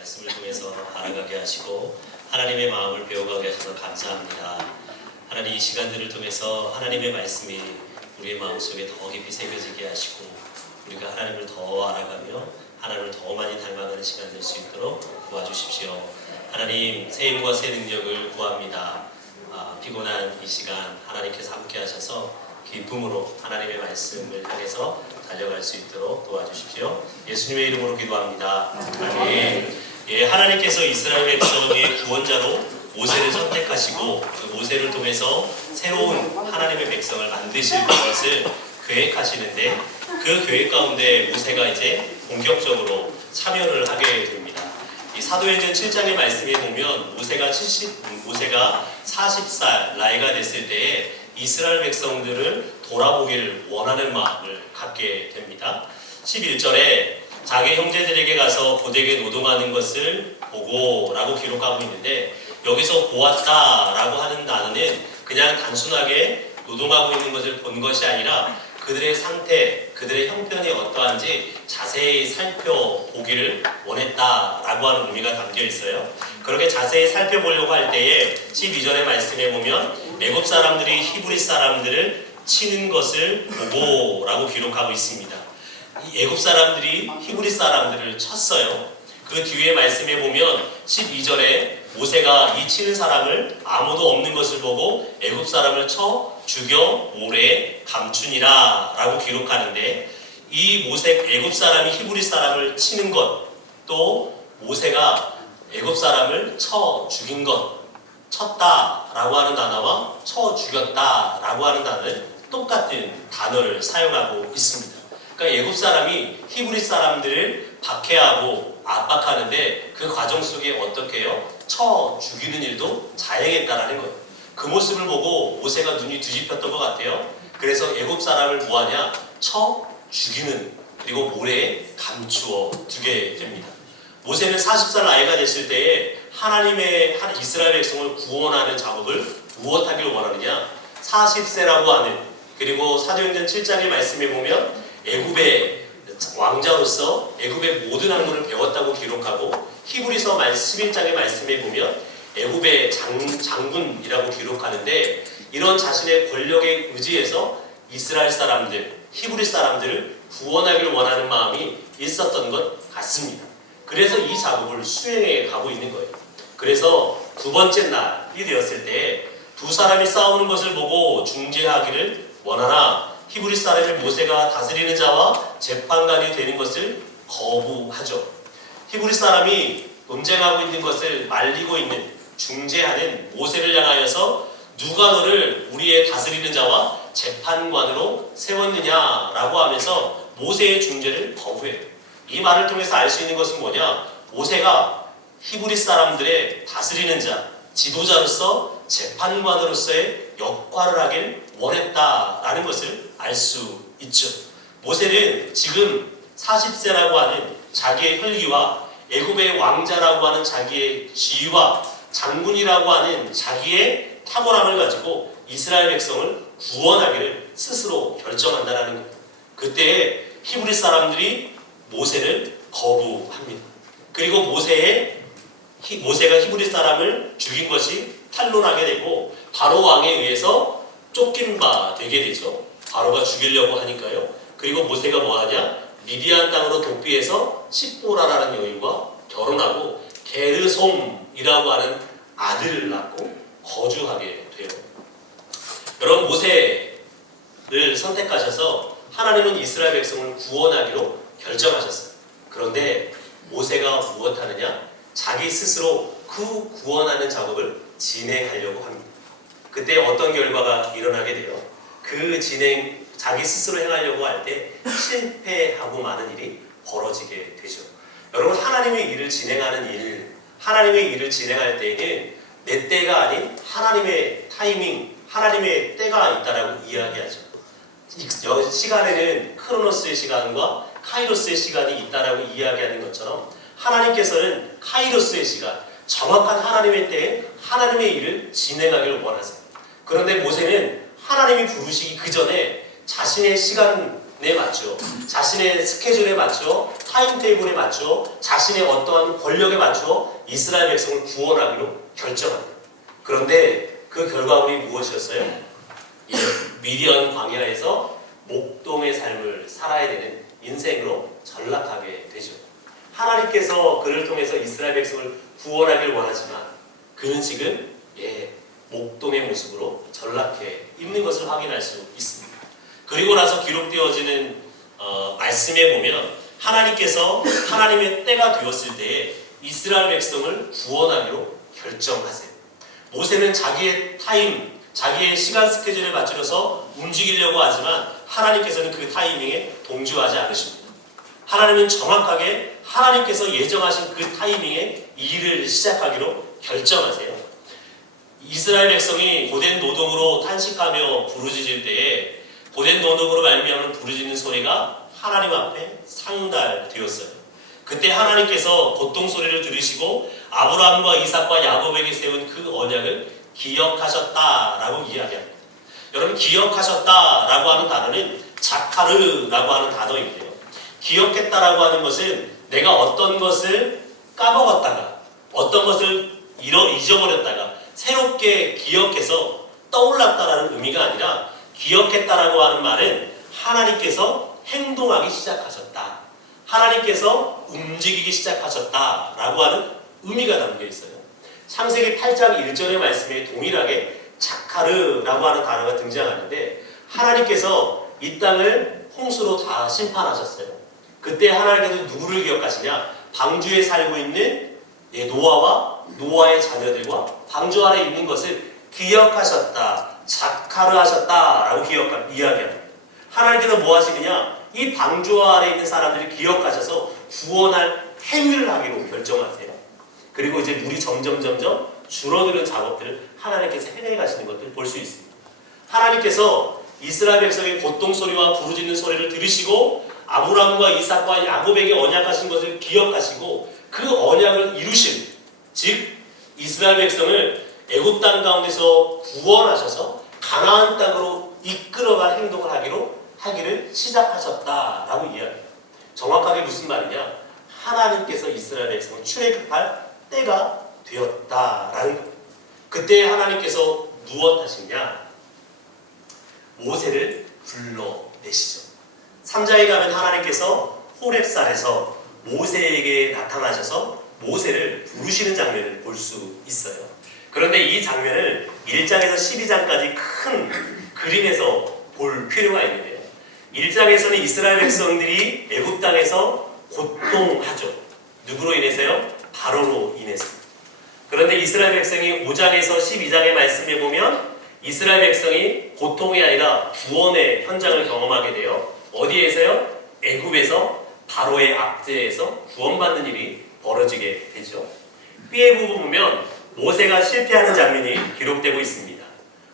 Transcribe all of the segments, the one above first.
말씀을 통해서 알아가게 하시고 하나님의 마음을 배워가게 하셔서 감사합니다. 하나님, 이 시간들을 통해서 하나님의 말씀이 우리의 마음속에 더 깊이 새겨지게 하시고 우리가 하나님을 더 알아가며 하나님을 더 많이 닮아가는 시간 될 수 있도록 도와주십시오. 하나님, 새 힘과 새 능력을 구합니다. 피곤한 이 시간 하나님께서 함께 하셔서 기쁨으로 하나님의 말씀을 향해서 달려갈 수 있도록 도와주십시오. 예수님의 이름으로 기도합니다. 아멘. 하나님께서 이스라엘 백성의 구원자로 모세를 선택하시고 그 모세를 통해서 새로운 하나님의 백성을 만드실 것을 계획하시는데, 그 계획 가운데 모세가 이제 본격적으로 참여를 하게 됩니다. 이 사도행전 7장의 말씀에 보면 모세가 40살 나이가 됐을 때에 이스라엘 백성들을 돌아보기를 원하는 마음을 갖게 됩니다. 11절에 자기 형제들에게 가서 고되게 노동하는 것을 보고 라고 기록하고 있는데, 여기서 보았다 라고 하는 단어는 그냥 단순하게 노동하고 있는 것을 본 것이 아니라 그들의 상태, 그들의 형편이 어떠한지 자세히 살펴보기를 원했다라고 하는 의미가 담겨 있어요. 그렇게 자세히 살펴보려고 할 때에 12절의 말씀에 보면 애굽 사람들이 히브리 사람들을 치는 것을 보고 라고 기록하고 있습니다. 이 애굽 사람들이 히브리 사람들을 쳤어요. 그 뒤에 말씀에 보면 12절에 모세가 이 치는 사람을 아무도 없는 것을 보고 애굽 사람을 쳐 죽여 모래에 감추니라 라고 기록하는데, 이 애굽 사람이 히브리 사람을 치는 것, 또 모세가 애굽 사람을 쳐 죽인 것, 쳤다 라고 하는 단어와 쳐 죽였다 라고 하는 단어는 똑같은 단어를 사용하고 있습니다. 그러니까 애굽 사람이 히브리 사람들을 박해하고 압박하는데 그 과정 속에 어떻게 해요? 쳐 죽이는 일도 자행했다라는 거예요. 그 모습을 보고 모세가 눈이 뒤집혔던 것 같아요. 그래서 애굽 사람을 뭐하냐? 쳐 죽이는, 그리고 모래에 감추어 두게 됩니다. 모세는 40살 나이가 됐을 때에 하나님의 이스라엘 백성을 구원하는 작업을 무엇하기를 원하느냐? 40세라고 하는, 그리고 사도행전 7장의 말씀에 보면 애굽의 왕자로서 애굽의 모든 학문을 배웠다고 기록하고, 히브리서 11장의 말씀에 보면 애굽의 장군이라고 기록하는데, 이런 자신의 권력에 의지해서 이스라엘 사람들, 히브리 사람들을 구원하기를 원하는 마음이 있었던 것 같습니다. 그래서 이 작업을 수행해 가고 있는 거예요. 그래서 두 번째 날이 되었을 때 두 사람이 싸우는 것을 보고 중재하기를 원하나 히브리 사람의 모세가 다스리는 자와 재판관이 되는 것을 거부하죠. 히브리 사람이 논쟁하고 있는 것을 말리고 있는, 중재하는 모세를 향하여서 누가 너를 우리의 다스리는 자와 재판관으로 세웠느냐라고 하면서 모세의 중재를 거부해요. 이 말을 통해서 알 수 있는 것은 뭐냐? 모세가 히브리 사람들의 다스리는 자, 지도자로서 재판관으로서의 역할을 하길 원했다라는 것을 알 수 있죠. 모세는 지금 40세라고 하는 자기의 혈기와 애굽의 왕자라고 하는 자기의 지위와 장군이라고 하는 자기의 탁월함을 가지고 이스라엘 백성을 구원하기를 스스로 결정한다는 거예요. 그때 히브리 사람들이 모세를 거부합니다. 그리고 모세가 히브리 사람을 죽인 것이 탄로나게 되고 바로 왕에 의해서 쫓긴 바 되게 되죠. 바로가 죽이려고 하니까요. 그리고 모세가 뭐하냐? 미디안 땅으로 도피해서 십보라라는 여인과 결혼하고 게르솜이라고 하는 아들을 낳고 거주하게 돼요. 여러분, 모세를 선택하셔서 하나님은 이스라엘 백성을 구원하기로 결정하셨어요. 그런데 모세가 무엇하느냐? 자기 스스로 그 구원하는 작업을 진행하려고 합니다. 그때 어떤 결과가 일어나게 돼요? 자기 스스로 행하려고 할 때 실패하고 많은 일이 벌어지게 되죠. 여러분, 하나님의 일을 진행할 때에는 내 때가 아닌 하나님의 타이밍, 하나님의 때가 있다라고 이야기하죠. 시간에는 크로노스의 시간과 카이로스의 시간이 있다라고 이야기하는 것처럼 하나님께서는 카이로스의 시간, 정확한 하나님의 때에 하나님의 일을 진행하기를 원하세요. 그런데 모세는 하나님이 부르시기 그 전에 자신의 시간 맞죠. 자신의 스케줄에 맞죠. 타임테이블에 맞죠. 자신의 어떠한 권력에 맞죠. 이스라엘 백성을 구원하기로 결정합니다. 그런데 그 결과물이 무엇이었어요? 예, 미디안 광야에서 목동의 삶을 살아야 되는 인생으로 전락하게 되죠. 하나님께서 그를 통해서 이스라엘 백성을 구원하길 원하지만 그는 지금 목동의 모습으로 전락해 있는 것을 확인할 수 있습니다. 그리고 나서 기록되어지는 말씀에 보면 하나님께서 하나님의 때가 되었을 때에 이스라엘 백성을 구원하기로 결정하세요. 모세는 자기의 타임, 자기의 시간 스케줄에 맞추려서 움직이려고 하지만 하나님께서는 그 타이밍에 동조하지 않으십니다. 하나님은 정확하게 하나님께서 예정하신 그 타이밍에 일을 시작하기로 결정하세요. 이스라엘 백성이 고된 노동으로 탄식하며 부르짖을 때에 고된 노동으로 말미암는 부르짖는 소리가 하나님 앞에 상달되었어요. 그때 하나님께서 고통 소리를 들으시고 아브라함과 이삭과 야곱에게 세운 그 언약을 기억하셨다라고 이야기합니다. 여러분, 기억하셨다라고 하는 단어는 자카르라고 하는 단어인데요. 기억했다라고 하는 것은 내가 어떤 것을 까먹었다가 어떤 것을 잊어버렸다가 새롭게 기억해서 떠올랐다라는 의미가 아니라 기억했다라고 하는 말은 하나님께서 행동하기 시작하셨다. 하나님께서 움직이기 시작하셨다라고 하는 의미가 담겨 있어요. 창세기 8장 1절의 말씀에 동일하게 자카르라고 하는 단어가 등장하는데 하나님께서 이 땅을 홍수로 다 심판하셨어요. 그때 하나님께서 누구를 기억하시냐? 방주에 살고 있는 노아와 노아의 자녀들과 방주 아래 있는 것을 기억하셨다, 자카르 하셨다라고 이야기합니다. 하나님께서 뭐 하시느냐? 이 방주 아래 있는 사람들을 기억하셔서 구원할 행위를 하기로 결정하세요. 그리고 이제 물이 점점 줄어드는 작업들을 하나님께서 해내 가시는 것들을 볼 수 있습니다. 하나님께서 이스라엘 백성의 고통 소리와 부르짖는 소리를 들으시고 아브라함과 이삭과 야곱에게 언약하신 것을 기억하시고 그 언약을 이루신, 즉 이스라엘 백성을 애굽 땅 가운데서 구원하셔서 가나안 땅으로 이끌어갈 행동을 하기를 시작하셨다라고 이야기해요. 정확하게 무슨 말이냐? 하나님께서 이스라엘 백성을 출애굽할 때가 되었다라는 겁니다. 그때 하나님께서 무엇 하시냐? 모세를 불러내시죠. 3장에 가면 하나님께서 호렙산에서 모세에게 나타나셔서 모세를 부르시는 장면을 볼 수 있어요. 그런데 이 장면을 1장에서 12장까지 큰 그림에서 볼 필요가 있는데요. 1장에서는 이스라엘 백성들이 애굽 땅에서 고통하죠. 누구로 인해서요? 바로로 인해서. 그런데 이스라엘 백성이 5장에서 12장의 말씀에 보면 이스라엘 백성이 고통이 아니라 구원의 현장을 경험하게 돼요. 어디에서요? 애굽에서 바로의 압제에서 구원받는 일이 벌어지게 되죠. B의 부분 보면 모세가 실패하는 장면이 기록되고 있습니다.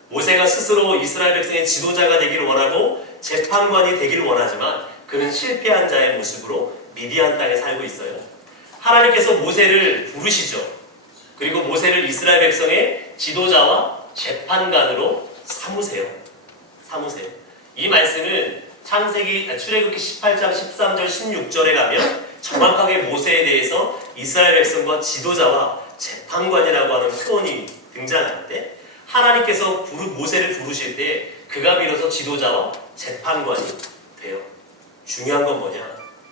모세가 스스로 이스라엘 백성의 지도자가 되기를 원하고 재판관이 되기를 원하지만 그는 실패한 자의 모습으로 미디안 땅에 살고 있어요. 하나님께서 모세를 부르시죠. 그리고 모세를 이스라엘 백성의 지도자와 재판관으로 삼으세요. 이 말씀은 출애굽기 18장 13절 16절에 가면 정확하게 모세에 대해서 이스라엘 백성과 지도자와 재판관이라고 하는 표현이 등장하는데 하나님께서 모세를 부르실 때 그가 비로소 지도자와 재판관이 돼요. 중요한 건 뭐냐?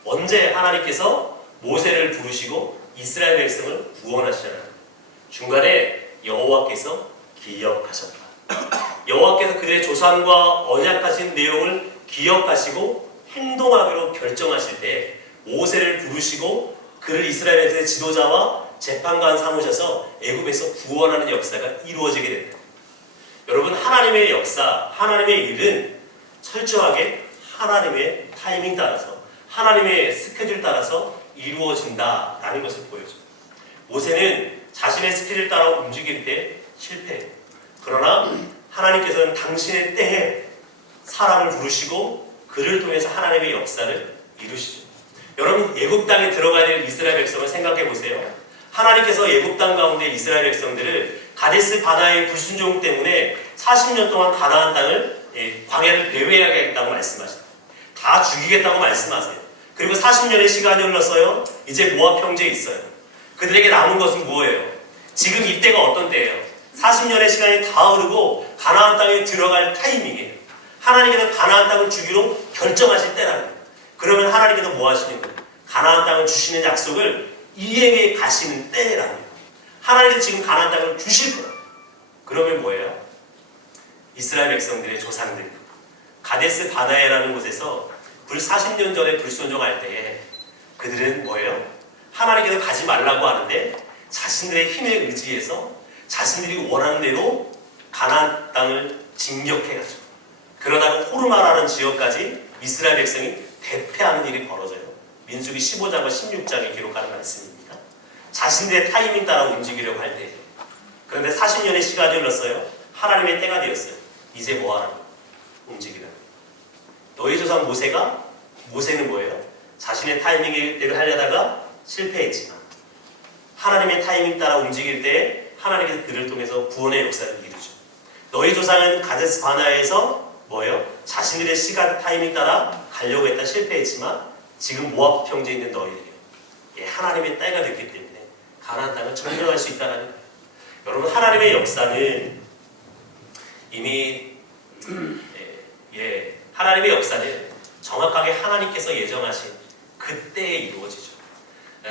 언제 하나님께서 모세를 부르시고 이스라엘 백성을 구원하시잖아요. 중간에 여호와께서 기억하셨다. 여호와께서 그들의 조상과 언약하신 내용을 기억하시고 행동하기로 결정하실 때 모세를 부르시고 그를 이스라엘 백성의 지도자와 재판관 삼으셔서 애굽에서 구원하는 역사가 이루어지게 됩니다. 여러분, 하나님의 역사, 하나님의 일은 철저하게 하나님의 타이밍 따라서 하나님의 스케줄 따라서 이루어진다라는 것을 보여줘요. 모세는 자신의 스케줄 따라 움직일 때 실패해요. 그러나 하나님께서는 당신의 때에 사람을 부르시고 그를 통해서 하나님의 역사를 이루시죠. 여러분, 애굽 땅에 들어가야 될 이스라엘 백성을 생각해 보세요. 하나님께서 애굽 땅 가운데 이스라엘 백성들을 가데스 바나의 불순종 때문에 40년 동안 가나안 땅을 광야를 배회하게 했다고 말씀하십니다. 다 죽이겠다고 말씀하세요. 그리고 40년의 시간이 흘렀어요. 이제 모압 평지에 있어요. 그들에게 남은 것은 뭐예요? 지금 이때가 어떤 때예요? 40년의 시간이 다 흐르고 가나안 땅에 들어갈 타이밍이에요. 하나님께서 가나안 땅을 주기로 결정하실 때라는 거예요. 그러면 하나님께서 뭐 하시는 거예요? 가나안 땅을 주시는 약속을 이행해 가시는 때라는 거예요. 하나님께서 지금 가나안 땅을 주실 거예요. 그러면 뭐예요? 이스라엘 백성들의 조상들 가데스 바네아라는 곳에서 40년 전에 불순종할 때에 그들은 뭐예요? 하나님께서 가지 말라고 하는데 자신들의 힘에 의지해서 자신들이 원하는 대로 가나안 땅을 진격해가죠. 그러다가 호르마라는 지역까지 이스라엘 백성이 대패하는 일이 벌어져요. 민수기 15장과 16장에 기록하는 말씀입니다. 자신들의 타이밍 따라 움직이려고 할 때예요. 그런데 40년의 시간이 흘렀어요. 하나님의 때가 되었어요. 이제 뭐하라고? 움직이라. 너희 조상 모세는 뭐예요? 자신의 타이밍대로 하려다가 실패했지만 하나님의 타이밍 따라 움직일 때 하나님께서 그를 통해서 구원의 역사를 이루죠. 너희 조상은 가데스 바네아에서 뭐예요? 자신들의 시간 타이밍 따라 가려고 했다 실패했지만 지금 모압 평지에 있는 너희들이요. 하나님의 때가 됐기 때문에 가나안 땅을 점령할 수 있다는 거예요. 여러분 하나님의 역사는 이미 하나님의 역사는 정확하게 하나님께서 예정하신 그때에 이루어지죠.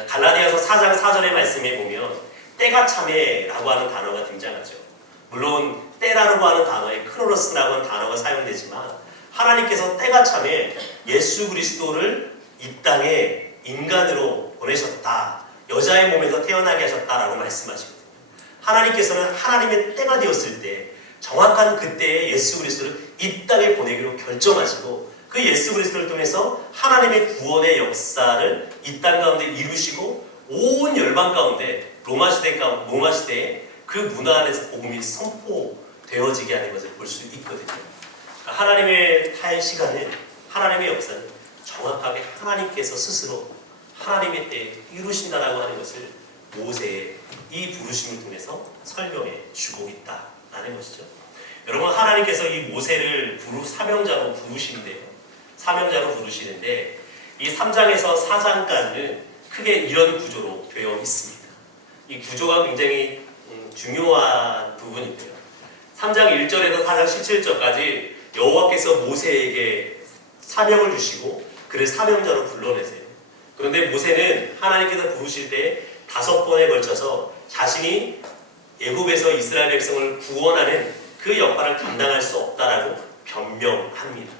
갈라디아서 4장 4절의 말씀에 보면 때가 참에라고 하는 단어가 등장하죠. 물론 때라고 하는 단어에 크로노스라고 하는 단어가 사용되지만 하나님께서 때가 참에 예수 그리스도를 이 땅에 인간으로 보내셨다. 여자의 몸에서 태어나게 하셨다라고 말씀하시거든요. 하나님께서는 하나님의 때가 되었을 때 정확한 그때에 예수 그리스도를 이 땅에 보내기로 결정하시고 그 예수 그리스도를 통해서 하나님의 구원의 역사를 이 땅 가운데 이루시고 온 열방 가운데 로마 시대에 그 문화 안에서 복음이 선포되어지게 하는 것을 볼 수 있거든요. 하나님의 탈 시간은 하나님의 역사는 정확하게 하나님께서 스스로 하나님의 때에 이루신다라고 하는 것을 모세의 이 부르심을 통해서 설명해 주고 있다라는 것이죠. 여러분 하나님께서 이 모세를 사명자로 부르시는데 이 3장에서 4장까지는 크게 이런 구조로 되어 있습니다. 이 구조가 굉장히 중요한 부분인데요. 3장 1절에서 4장 17절까지 여호와께서 모세에게 사명을 주시고 그를 사명자로 불러내세요. 그런데 모세는 하나님께서 부르실 때 5번에 걸쳐서 자신이 애굽에서 이스라엘 백성을 구원하는 그 역할을 감당할 수 없다라고 변명합니다.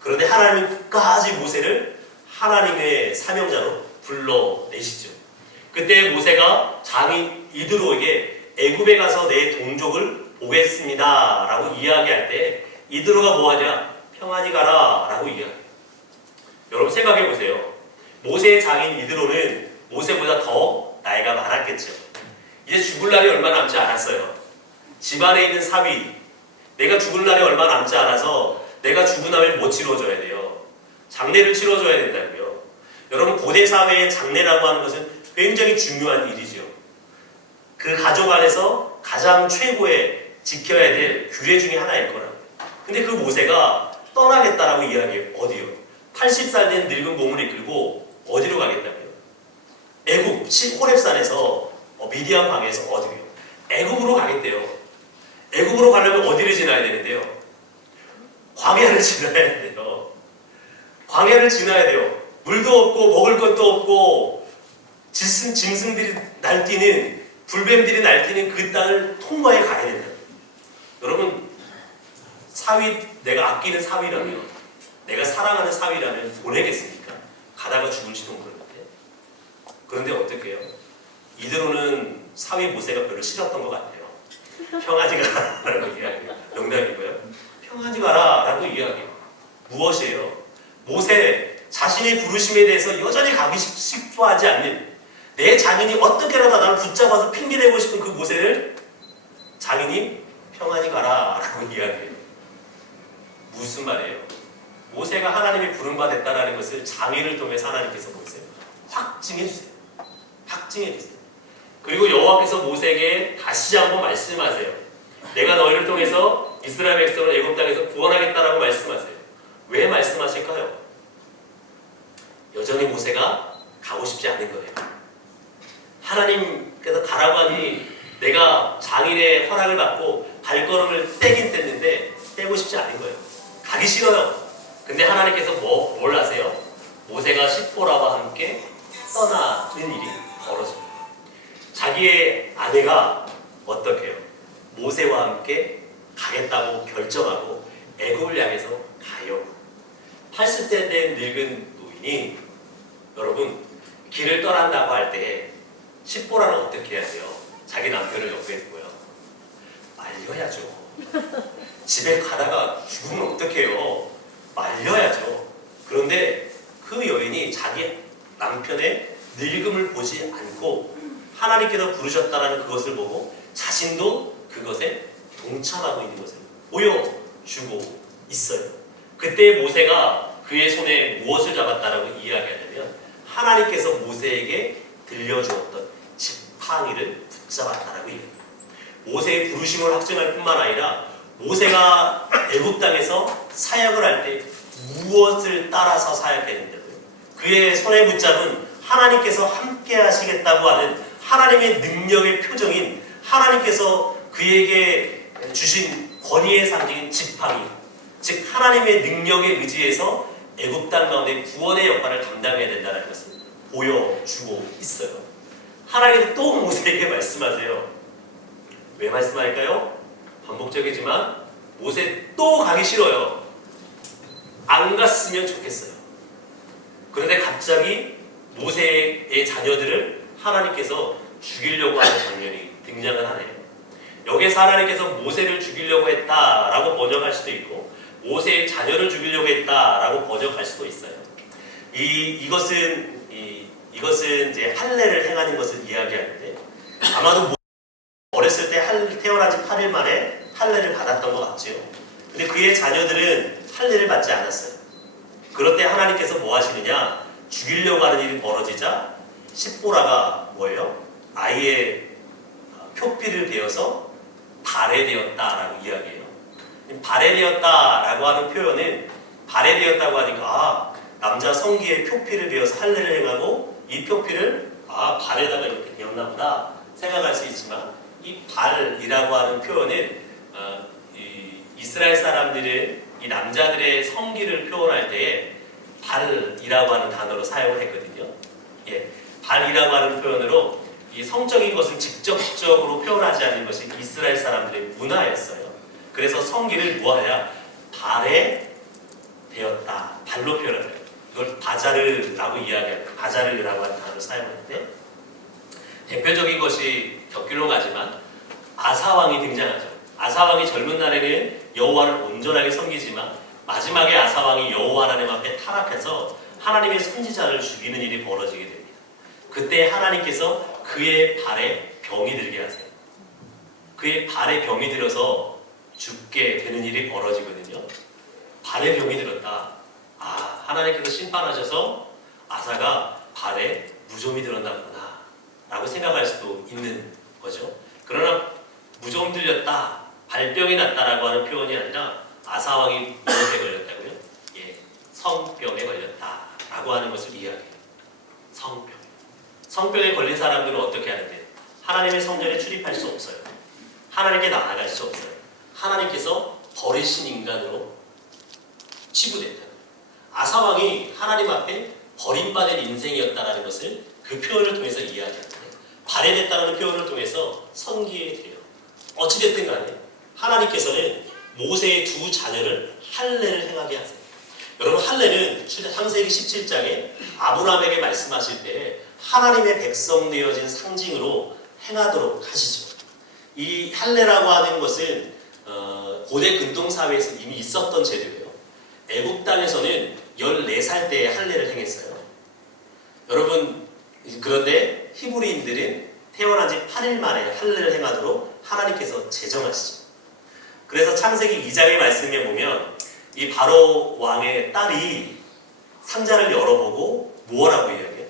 그런데 하나님은 끝까지 모세를 하나님의 사명자로 불러내시죠. 그때 모세가 장인 이드로에게 애굽에 가서 내 동족을 보겠습니다 라고 이야기할 때 이드로가 뭐하냐? 평안히 가라 라고 이야기해요. 여러분 생각해보세요. 모세의 장인 이드로는 모세보다 더 나이가 많았겠죠. 이제 죽을 날이 얼마 남지 않았어요. 집안에 있는 사위, 내가 죽을 날이 얼마 남지 않아서 내가 죽은 다음에 뭐 치러줘야 돼요? 장례를 치러줘야 된다고요. 여러분 고대 사회의 장례라고 하는 것은 굉장히 중요한 일이죠. 그 가족 안에서 가장 최고의 지켜야 될 규례 중에 하나일 거라고요. 근데 그 모세가 떠나겠다라고 이야기해요. 어디요? 80살 된 늙은 몸을 이끌고 어디로 가겠다고요? 애굽 호렙산에서 미디안 방에서 어디요? 애굽으로 가겠대요. 애굽으로 가려면 어디를 지나야 되는데요? 광야를 지나야 돼요. 광야를 지나야 돼요. 물도 없고 먹을 것도 없고 짐승들이 날뛰는 불뱀들이 날뛰는 그 땅을 통과해 가야 된다. 여러분 내가 아끼는 사위라면 내가 사랑하는 사위라면 보내겠습니까? 가다가 죽을지도 모르는데. 그런데 어떻게 해요? 이대로는 사위 모세가 별로 싫었던 것 같아요. 평안히 가라라고 이야기해요. 농담이고요. 평안히 가라라고 이야기해요. 무엇이에요? 모세 자신의 부르심에 대해서 여전히 가기 싶어하지 않는 내 자신이 어떻게라도 나를 붙잡아서 핑계대고 싶은 그 모세를 자기니 평안히 가라라고 이야기해요. 무슨 말이에요? 모세가 하나님의 부름받았다라는 것을 장애를 통해서 하나님께서 보세요. 확증해 주세요. 확증해 주세요. 그리고 여호와께서 모세에게 다시 한번 말씀하세요. 내가 너희를 통해서 이스라엘 백성을 애굽 땅에서 구원하겠다라고 말씀하세요. 왜 말씀하실까요? 여전히 모세가 가고 싶지 않은 거예요. 하나님께서 가라고 하니 내가 장인의 허락을 받고 발걸음을 떼긴 뗐는데 떼고 싶지 않은 거예요. 가기 싫어요. 근데 하나님께서 뭘 하세요? 모세가 십보라와 함께 떠나는 일이 벌어집니다. 자기의 아내가 어떻게 해요? 모세와 함께 가겠다고 결정하고 애굽을 향해서 가요. 80세 된 늙은 노인이 여러분 길을 떠난다고 할 때 십보라는 어떻게 해야 돼요? 자기 남편을 옆에 두고요. 말려야죠. 집에 가다가 죽으면 어떡해요? 말려야죠. 그런데 그 여인이 자기 남편의 늙음을 보지 않고 하나님께서 부르셨다는 그것을 보고 자신도 그것에 동참하고 있는 것을 보여주고 있어요. 그때 모세가 그의 손에 무엇을 잡았다라고 이야기하냐면 하나님께서 모세에게 들려주었던 지팡이를 붙잡았다라고 이야기합니다. 모세의 부르심을 확증할 뿐만 아니라 모세가 애굽 땅에서 사역을 할 때 무엇을 따라서 사역했는데요? 그의 손에 붙잡은 하나님께서 함께 하시겠다고 하는 하나님의 능력의 표정인 하나님께서 그에게 주신 권위의 상징인 지팡이, 즉 하나님의 능력에 의지해서 애굽 땅 가운데 구원의 역할을 감당해야 된다는 것을 보여주고 있어요. 하나님께서 또 모세에게 말씀하세요. 왜 말씀할까요? 반복적이지만 모세 또 가기 싫어요. 안 갔으면 좋겠어요. 그런데 갑자기 모세의 자녀들을 하나님께서 죽이려고 하는 장면이 등장을 하네요. 여기에서 하나님께서 모세를 죽이려고 했다라고 번역할 수도 있고 모세의 자녀를 죽이려고 했다라고 번역할 수도 있어요. 이것은 이제 할례를 행하는 것을 이야기하는데 아마도 어렸을 때 태어난 지 8일 만에 할례를 받았던 것 같지요. 근데 그의 자녀들은 할례를 받지 않았어요. 그럴 때 하나님께서 뭐 하시느냐? 죽이려고 하는 일이 벌어지자 십보라가 뭐예요? 아이의 표피를 베어서 발해되었다라고 이야기해요. 발해되었다라고 하는 표현은 발해되었다고 하니까 남자 성기의 표피를 베어서 할례를 행하고 이 표피를 발에다가 이렇게 되었나 보다 생각할 수 있지만 이 발이라고 하는 표현은 이스라엘 사람들은 이 남자들의 성기를 표현할 때에 발이라고 하는 단어로 사용을 했거든요. 예, 발이라고 하는 표현으로 이 성적인 것을 직접적으로 표현하지 않는 것이 이스라엘 사람들의 문화였어요. 그래서 성기를 뭐하냐? 발에 되었다. 발로 표현합니다. 이걸 바자르라고 이야기합니다. 바자르라고 하는 단어를 사용하는데 대표적인 것이 격길로 가지만 아사왕이 등장하죠. 아사왕이 젊은 날에는 여호와를 온전하게 섬기지만 마지막에 아사왕이 여호와 하나님 앞에 타락해서 하나님의 선지자를 죽이는 일이 벌어지게 됩니다. 그때 하나님께서 그의 발에 병이 들게 하세요. 그의 발에 병이 들어서 죽게 되는 일이 벌어지거든요. 발에 병이 들었다. 하나님께서 심판하셔서 아사가 발에 무좀이 들었나 보구나 라고 생각할 수도 있는 거죠. 그러나 무좀 들렸다, 발병이 났다라고 하는 표현이 아니라 아사왕이 무엇에 걸렸다고요? 예, 성병에 걸렸다라고 하는 것을 이야기해요. 성병. 성병에 걸린 사람들은 어떻게 하는데? 하나님의 성전에 출입할 수 없어요. 하나님께 나아갈 수 없어요. 하나님께서 버리신 인간으로 치부됐다. 아사왕이 하나님 앞에 버림받은 인생이었다는 것을 그 표현을 통해서 이야기합니다. 발해됐다는 표현을 통해서 선기에 돼요. 어찌됐든 간에 하나님께서는 모세의 두 자녀를 할례를 행하게 하세요. 여러분 할례는 창세기 17장에 아브라함에게 말씀하실 때 하나님의 백성 되어진 상징으로 행하도록 하시죠. 이 할례라고 하는 것은 고대 근동사회에서 이미 있었던 제도예요. 애굽 땅에서는 14살 때에 할례를 행했어요. 여러분 그런데 히브리인들은 태어난 지 8일 만에 할례를 행하도록 하나님께서 제정하시죠. 그래서 창세기 2장의 말씀에 보면 이 바로 왕의 딸이 상자를 열어보고 뭐라고 이야기해요?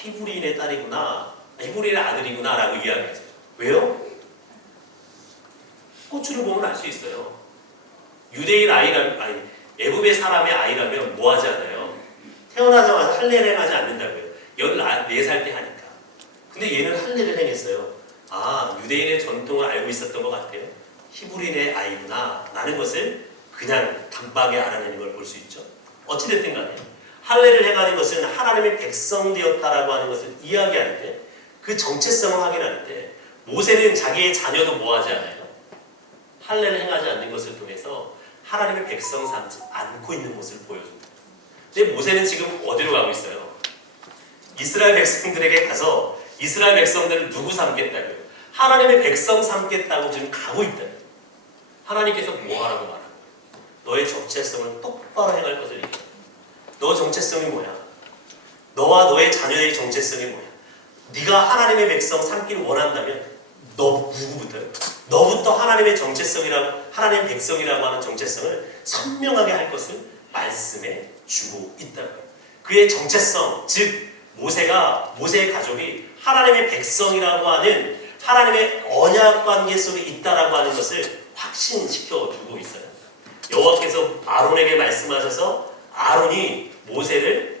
히브리인의 딸이구나, 히브리인의 아들이구나 라고 이야기하죠. 왜요? 호출을 보면 알 수 있어요. 유대인 애굽의 사람의 아이라면 뭐 하지 않아요? 태어나자마자 할례를 행하지 않는다고요. 14살 때 하니까. 근데 얘는 할례를 행했어요. 아, 유대인의 전통을 알고 있었던 것 같아요. 히브리인의 아이구나 라는 것을 그냥 단박에 알아내는 걸 볼 수 있죠. 어찌됐든 간에 할례를 행하는 것은 하나님의 백성 되었다라고 하는 것을 이야기하는데, 그 정체성을 확인하는데, 모세는 자기의 자녀도 뭐하지 않아요? 할례를 행하지 않는 것을 통해서 하나님의 백성 삼지 않고 있는 모습을 보여줍니다. 근데 모세는 지금 어디로 가고 있어요? 이스라엘 백성들에게 가서 이스라엘 백성들을 누구 삼겠다고요? 하나님의 백성 삼겠다고 지금 가고 있다고요. 하나님께서 뭐하라고 말하는 거예요? 너의 정체성을 똑바로 행할 것을 얘기해요. 너 정체성이 뭐야? 너와 너의 자녀의 정체성이 뭐야? 네가 하나님의 백성 삼기를 원한다면 너 누구부터요? 너부터 하나님의 정체성이라고, 하나님의 백성이라고 하는 정체성을 선명하게 할 것을 말씀해 주고 있다는 거예요. 그의 정체성, 즉 모세의 가족이 하나님의 백성이라고 하는 하나님의 언약 관계 속에 있다라고 하는 것을 확신시켜 주고 있어요. 여호와께서 아론에게 말씀하셔서 아론이 모세를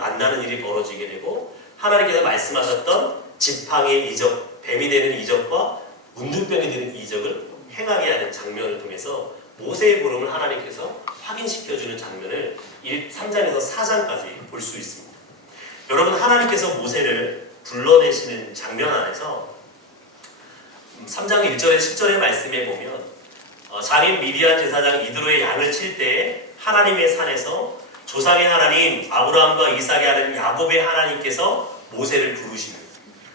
만나는 일이 벌어지게 되고, 하나님께서 말씀하셨던 지팡이의 이적, 뱀이 되는 이적과 문둥병이 되는 이적을 행하게 하는 장면을 통해서 모세의 부름을 하나님께서 확인시켜주는 장면을 3장에서 4장까지 볼 수 있습니다. 여러분, 하나님께서 모세를 불러내시는 장면 안에서 3장 1절에 10절의 말씀에 보면 장인 미디안 제사장 이드로의 양을 칠 때에 하나님의 산에서 조상의 하나님 아브라함과 이삭의 하나님 야곱의 하나님께서 모세를 부르십니다.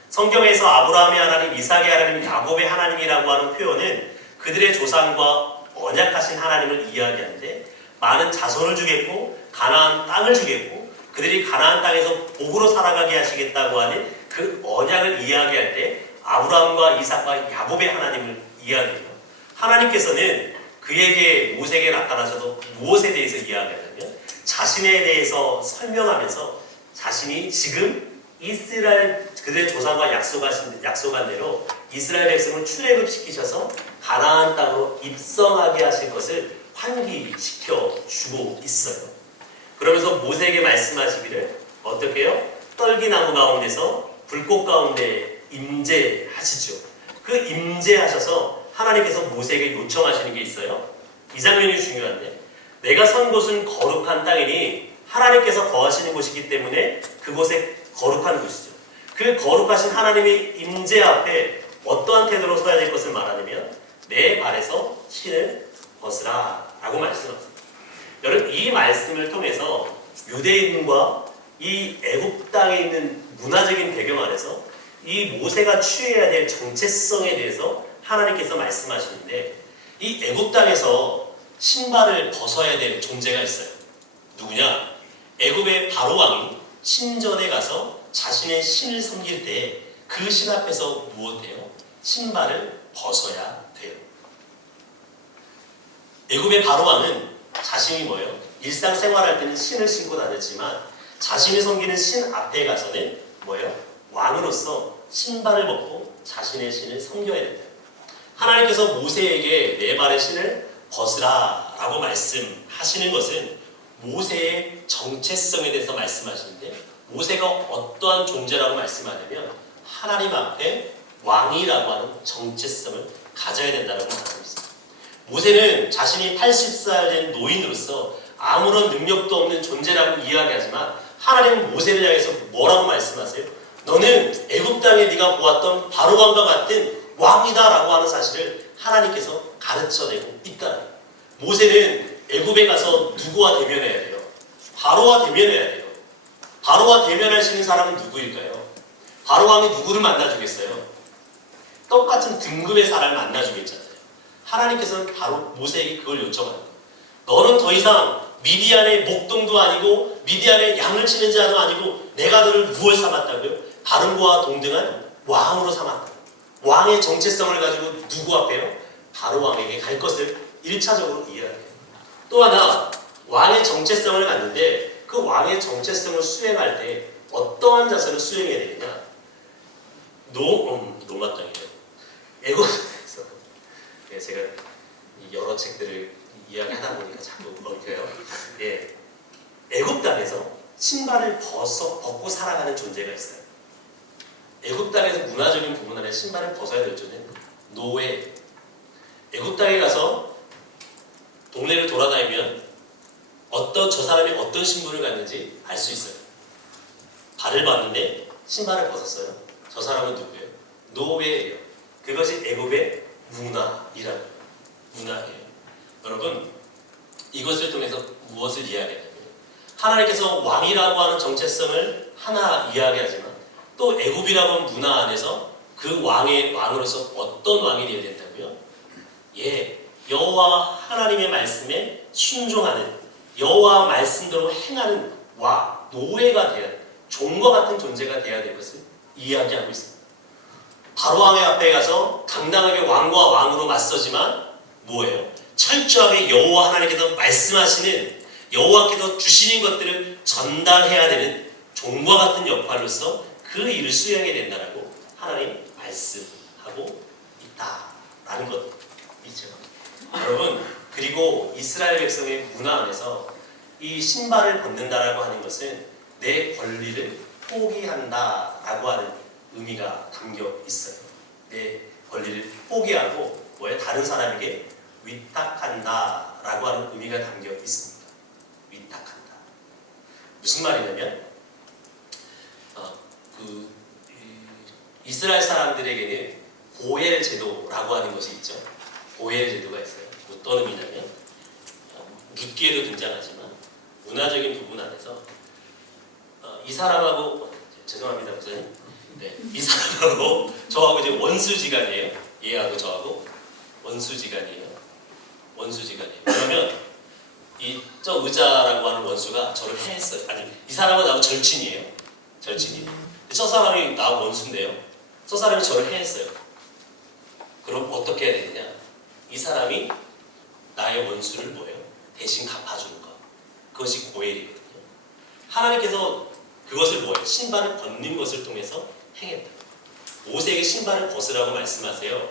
성경에서 아브라함의 하나님, 이삭의 하나님, 야곱의 하나님이라고 하는 표현은 그들의 조상과 언약하신 하나님을 이야기하는데, 많은 자손을 주겠고 가나안 땅을 주겠고 그들이 가나안 땅에서 복으로 살아가게 하시겠다고 하는 그 언약을 이야기할 때 아브라함과 이삭과 야곱의 하나님을 이야기해요. 하나님께서는 그에게 모세에게 나타나셔서 무엇에 대해서 이야기하냐면 자신에 대해서 설명하면서 자신이 지금 이스라엘 그들의 조상과 약속한 대로 이스라엘 백성을 출애굽시키셔서 가나안 땅으로 입성하게 하실 것을 환기시켜 주고 있어요. 그러면서 모세에게 말씀하시기를 어떻게 해요? 떨기나무 가운데서 불꽃 가운데 임재하시죠. 그 임재하셔서 하나님께서 모세에게 요청하시는 게 있어요. 이 장면이 중요한데, 내가 선 곳은 거룩한 땅이니 하나님께서 거하시는 곳이기 때문에 그곳에 거룩한 곳이죠. 그 거룩하신 하나님의 임재 앞에 어떠한 태도로 서야 될 것을 말하냐면 내 발에서 신을 벗으라 라고 말씀하셨습니다. 여러분, 이 말씀을 통해서 유대인과 이 애굽 땅에 있는 문화적인 배경 안에서 이 모세가 취해야 될 정체성에 대해서 하나님께서 말씀하시는데, 이 애굽 땅에서 신발을 벗어야 될 존재가 있어요. 누구냐? 애굽의 바로 왕이 신전에 가서 자신의 신을 섬길 때 그 신 앞에서 무엇해요? 신발을 벗어야 돼요. 애굽의 바로 왕은 자신이 뭐예요? 일상생활할 때는 신을 신고 다녔지만 자신이 섬기는 신 앞에 가서는 뭐예요? 왕으로서 신발을 벗고 자신의 신을 섬겨야 된다. 하나님께서 모세에게 내 발의 신을 벗으라 라고 말씀하시는 것은 모세의 정체성에 대해서 말씀하시는데, 모세가 어떠한 존재라고 말씀하냐면 하나님 앞에 왕이라고 하는 정체성을 가져야 된다고 말하고 있습니다. 모세는 자신이 80살 된 노인으로서 아무런 능력도 없는 존재라고 이야기하지만 하나님은 모세를 향해서 뭐라고 말씀하세요? 너는 애굽 땅에 네가 보았던 바로왕과 같은 왕이다라고 하는 사실을 하나님께서 가르쳐내고 있다. 모세는 애굽에 가서 누구와 대면해야 돼요? 바로와 대면해야 돼요. 바로와 대면할 수 있는 사람은 누구일까요? 바로왕이 누구를 만나주겠어요? 똑같은 등급의 사람을 만나주겠잖아요. 하나님께서는 바로 모세에게 그걸 요청합니다. 너는 더 이상 미디안의 목동도 아니고 미디안의 양을 치는 자도 아니고 내가 너를 무엇 삼았다고요? 바름과 동등한 왕으로 삼았다. 왕의 정체성을 가지고 누구 앞에요? 바로 왕에게 갈 것을 1차적으로 이해해야 돼요. 또 하나, 왕의 정체성을 갖는데 그 왕의 정체성을 수행할 때 어떠한 자세를 수행해야 되느냐? 노마땅이에요. 애굽에서 제가 여러 책들을 이야기하다 보니까 자꾸 엉켜요. 애굽 땅에서 신발을 벗고 살아가는 존재가 있어요. 애굽 땅에서 문화적인 부분 안에 신발을 벗어야 될 존재는 노예. 애굽 땅에 가서 동네를 돌아다니면 저 사람이 어떤 신분을 갖는지 알 수 있어요. 발을 봤는데 신발을 벗었어요. 저 사람은 누구예요? 노예예요. 그것이 애굽의 문화이라는 문화예요. 여러분, 이것을 통해서 무엇을 이야기하냐면 하나님께서 왕이라고 하는 정체성을 하나 이야기하지만 또 애굽이라고 하는 문화 안에서 그 왕으로서 어떤 왕이 되어야 된다고요? 여호와 하나님의 말씀에 순종하는, 여호와 말씀대로 행하는 노예가 되어야, 종과 같은 존재가 되어야 될 것을 이야기하고 있습니다. 바로왕의 앞에 가서 당당하게 왕과 왕으로 맞서지만 뭐예요? 철저하게 여호와 하나님께서 말씀하시는, 여호와께서 주시는 것들을 전달해야 되는 종과 같은 역할로서 그 일을 수행해야 된다라고 하나님 말씀하고 있다라는 것이죠. 여러분, 그리고 이스라엘 백성의 문화 안에서 이 신발을 벗는다라고 하는 것은 내 권리를 포기한다라고 하는 의미가 담겨 있어요. 내 권리를 포기하고 다른 사람에게 위탁한다라고 하는 의미가 담겨 있습니다. 위탁한다. 무슨 말이냐면 이스라엘 사람들에게는 고엘 제도라고 하는 것이 있죠. 고엘 제도가 있어요. 어떤 의미냐면 룻기에도 등장하지만 문화적인 부분 안에서 이 사람하고, 죄송합니다 목사님, 이 사람하고 저하고 이제 원수지간이에요. 얘하고 저하고 원수지간이에요. 그러면 저 의자라고 하는 원수가 저를 해했어요. 아니, 이 사람은 나하고 절친이에요. 저 사람이 나하고 원수인데요. 저 사람이 저를 해했어요. 그럼 어떻게 해야 되느냐? 이 사람이 나의 원수를 대신 갚아주는 것. 그것이 고엘이거든요. 하나님께서 그것을 신발을 벗는 것을 통해서 행했다. 모세에게 신발을 벗으라고 말씀하세요.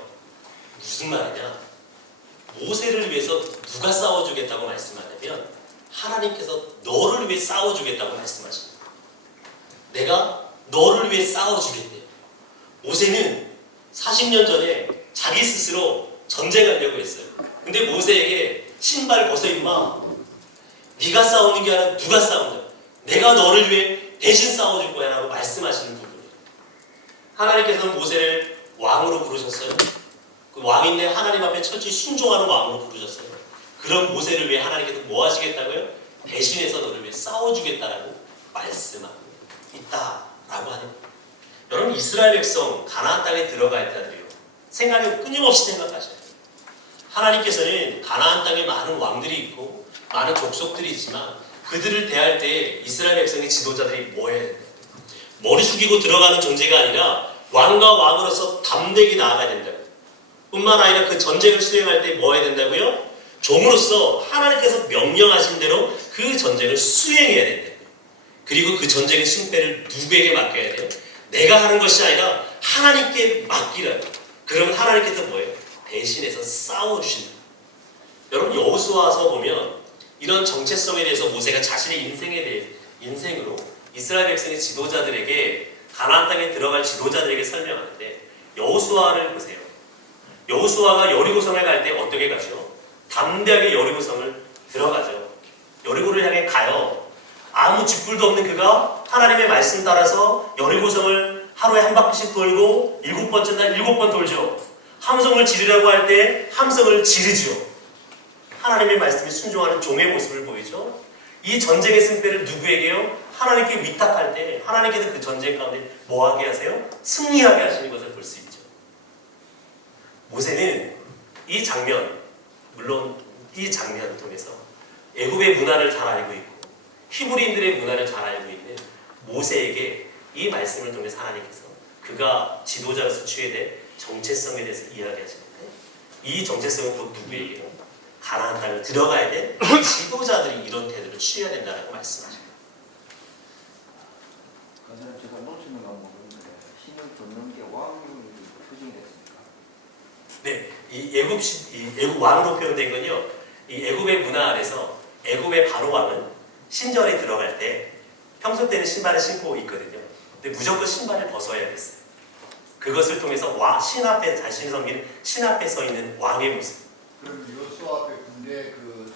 무슨 말이냐? 모세를 위해서 누가 싸워주겠다고 말씀하냐면 하나님께서 너를 위해 싸워주겠다고 말씀하십니다. 내가 너를 위해 싸워주겠대요. 모세는 40년 전에 자기 스스로 전쟁하려고 했어요. 근데 모세에게 신발 벗어 임마. 네가 싸우는 게 아니라 누가 싸운다. 내가 너를 위해 대신 싸워줄 거야 라고 말씀하시는 부분이에요. 하나님께서는 모세를 왕으로 부르셨어요. 그 왕인데 하나님 앞에 철저히 순종하는 왕으로 부르셨어요. 그런 모세를 위해 하나님께서 뭐 하시겠다고요? 대신해서 너를 위해 싸워주겠다라고 말씀하고 있다라고 하는 거예요. 여러분, 이스라엘 백성 가나안 땅에 들어갈 때들이요, 생각을 끊임없이 생각하셔야 돼요. 하나님께서는 가나안 땅에 많은 왕들이 있고 많은 족속들이 있지만 그들을 대할 때 이스라엘 백성의 지도자들이 뭐 해야 된다? 머리 숙이고 들어가는 존재가 아니라 왕과 왕으로서 담대히 나아가야 된다고. 뿐만 아니라 그 전쟁을 수행할 때 뭐 해야 된다고요? 종으로서 하나님께서 명령하신 대로 그 전쟁을 수행해야 된다고요. 그리고 그 전쟁의 승패를 누구에게 맡겨야 돼요? 내가 하는 것이 아니라 하나님께 맡기라고. 그러면 하나님께서 뭐예요? 대신해서 싸워주신다. 여러분, 여호수아서 보면 이런 정체성에 대해서 모세가 자신의 인생으로 이스라엘 백성의 지도자들에게, 가나안 땅에 들어갈 지도자들에게 설명하는데, 여호수아를 보세요. 여호수아가 여리고성을 갈 때 어떻게 가죠? 담대하게 여리고성을 들어가죠. 여리고를 향해 가요. 아무 쥐뿔도 없는 그가 하나님의 말씀 따라서 여리고성을 하루에 한 바퀴씩 돌고 7번째 날 7번 돌죠. 함성을 지르라고 할 때 함성을 지르죠. 하나님의 말씀에 순종하는 종의 모습을 보이죠. 이 전쟁의 승패를 누구에게요? 하나님께 위탁할 때 하나님께서 그 전쟁 가운데 뭐하게 하세요? 승리하게 하시는 것을 볼 수 있죠. 모세는 이 장면, 물론 이 장면을 통해서 애굽의 문화를 잘 알고 있고 히브리인들의 문화를 잘 알고 있는 모세에게 이 말씀을 통해서 하나님께서 그가 지도자로서 취해야 될 정체성에 대해서 이야기하시는데, 이 정체성은 또 누구에게요? 가나안 땅을 들어가야 될 지도자들이 이런 태도를 취해야 된다고 말씀하십니다. 그러면 제가 놓치는 건 모르는데 신을 걷는 게 왕으로 표정이 됐습니까? 네, 이 애굽 왕으로 표현된 건요, 이 애굽의 문화 안에서 애굽의 바로 왕은 신전에 들어갈 때 평소 때는 신발을 신고 있거든요. 근데 무조건 신발을 벗어야 됐어요. 그것을 통해서 신 앞에 자신을 섬기는 신 앞에 서 있는 왕의 모습. 그럼 여호수아 앞에 군대 그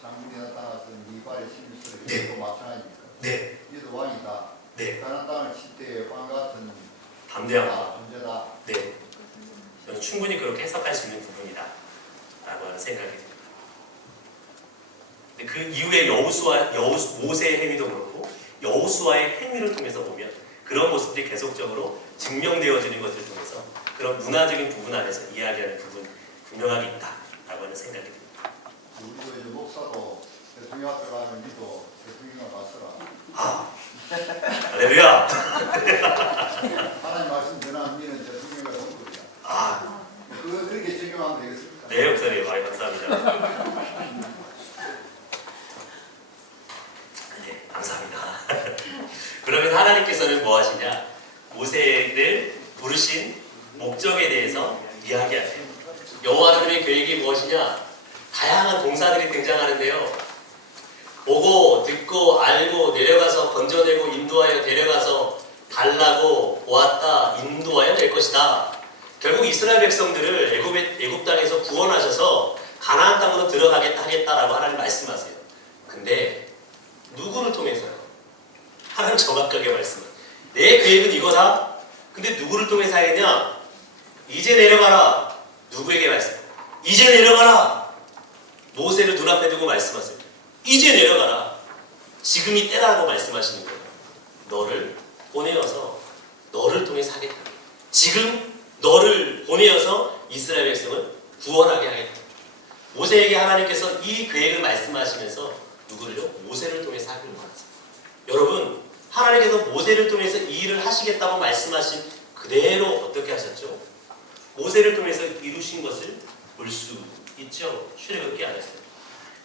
장군이 나타났던 이발의 심술 네. 이것도 마찬가지입니까? 네, 얘도 왕이다. 네, 가나안 땅을 칠 때의 왕 같은 담대한 왕. 존재다. 네, 저는 충분히 그렇게 해석할 수 있는 부분이다 라고 하는 생각이 듭니다. 근데 그 이후에 모세의 행위도 그렇고 여호수아의 행위를 통해서 보면 그런 모습들이 계속적으로 증명되어지는 것을 통해서 그런 문화적인 부분 안에서 이야기하는 부분 분명하게 있다라고 하는 생각이 듭니다. 우리도 이제 목사도 대통령 앞에 가면 니도 대통령을 봤어라. 아, 할렐루야. 하나님 말씀 전하는 니는 대통령을 본 거야. 아, 그렇게 적용하면 되겠습니까? 네, 목사님, 많이 감사합니다. 네, 감사합니다. 그러면 하나님께서는 뭐 하시냐? 모세를 부르신 목적에 대해서 이야기하세요. 여호와 하나님의 계획이 무엇이냐? 다양한 동사들이 등장하는데요. 보고, 듣고, 알고, 내려가서 건져내고, 인도하여 데려가서 달라고, 보았다, 인도하여 낼 것이다. 결국 이스라엘 백성들을 애굽 땅에서 구원하셔서 가나안 땅으로 들어가겠다 하겠다라고 하나님 말씀하세요. 근데 누구를 통해서요? 하나님 정확하게 말씀해요. 내 계획은 이거다. 근데 누구를 통해서 하겠냐? 이제 내려가라. 누구에게 말씀? 이제 내려가라. 모세를 눈앞에 두고 말씀하세요. 이제 내려가라. 지금이 때라고 말씀하시는 거예요. 너를 보내어서 너를 통해서 하겠다. 지금 너를 보내어서 이스라엘 백성을 구원하게 하겠다. 모세에게 하나님께서 이 계획을 말씀하시면서 누구를요? 모세를 통해서 하기로 하셨어요. 여러분, 하나님께서 모세를 통해서 이 일을 하시겠다고 말씀하신 그대로 어떻게 하셨죠? 모세를 통해서 이루신 것을 볼 수 있죠. 출애굽기 안에서.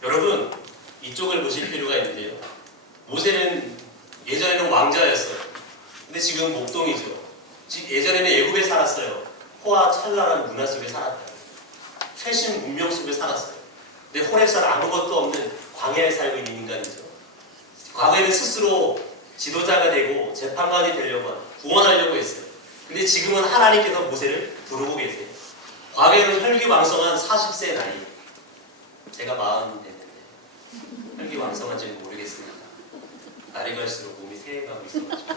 여러분, 이쪽을 보실 필요가 있는데요. 모세는 예전에는 왕자였어요. 근데 지금 목동이죠. 예전에는 애굽에 살았어요. 호화찬란한 문화 속에 살았다. 최신 문명 속에 살았어요. 근데 호렙산 아무것도 없는 광야에 살고 있는 인간이죠. 과거에는 스스로 지도자가 되고 재판관이 되려고 하고 구원하려고 했어요. 근데 지금은 하나님께서 모세를 부르고 계세요. 과거에는 혈기왕성한 40세 나이. 제가 40이 됐는데 혈기왕성한지는 모르겠습니다. 날이 갈수록 몸이 새해가고 있어가지고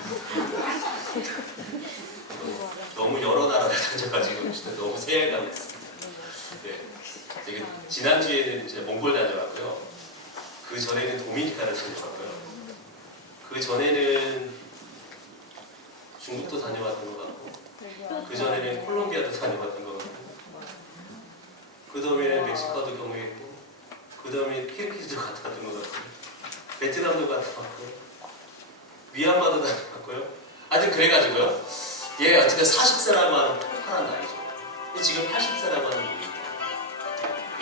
너무 여러 나라를 다녀가지고 진짜 너무 새해가고 있습니다. 네. 지난주에는 제가 몽골 다녀왔고요. 그 전에는 도미니카를 다녀왔고요. 그 전에는 중국도 다녀왔던 것 같고, 그 전에는 콜롬비아도 다녀왔던 것 같고, 그 다음에는 멕시코도 경험했고, 그 다음에 키르기즈도 갔다 왔던 것 같고, 베트남도 갔다 왔고, 미얀마도 다녀왔고요. 하여튼 그래가지고요. 얘 어쨌든 40세라고 하는 평탄한 나이죠. 근데 지금 80세라고 하는 분이죠.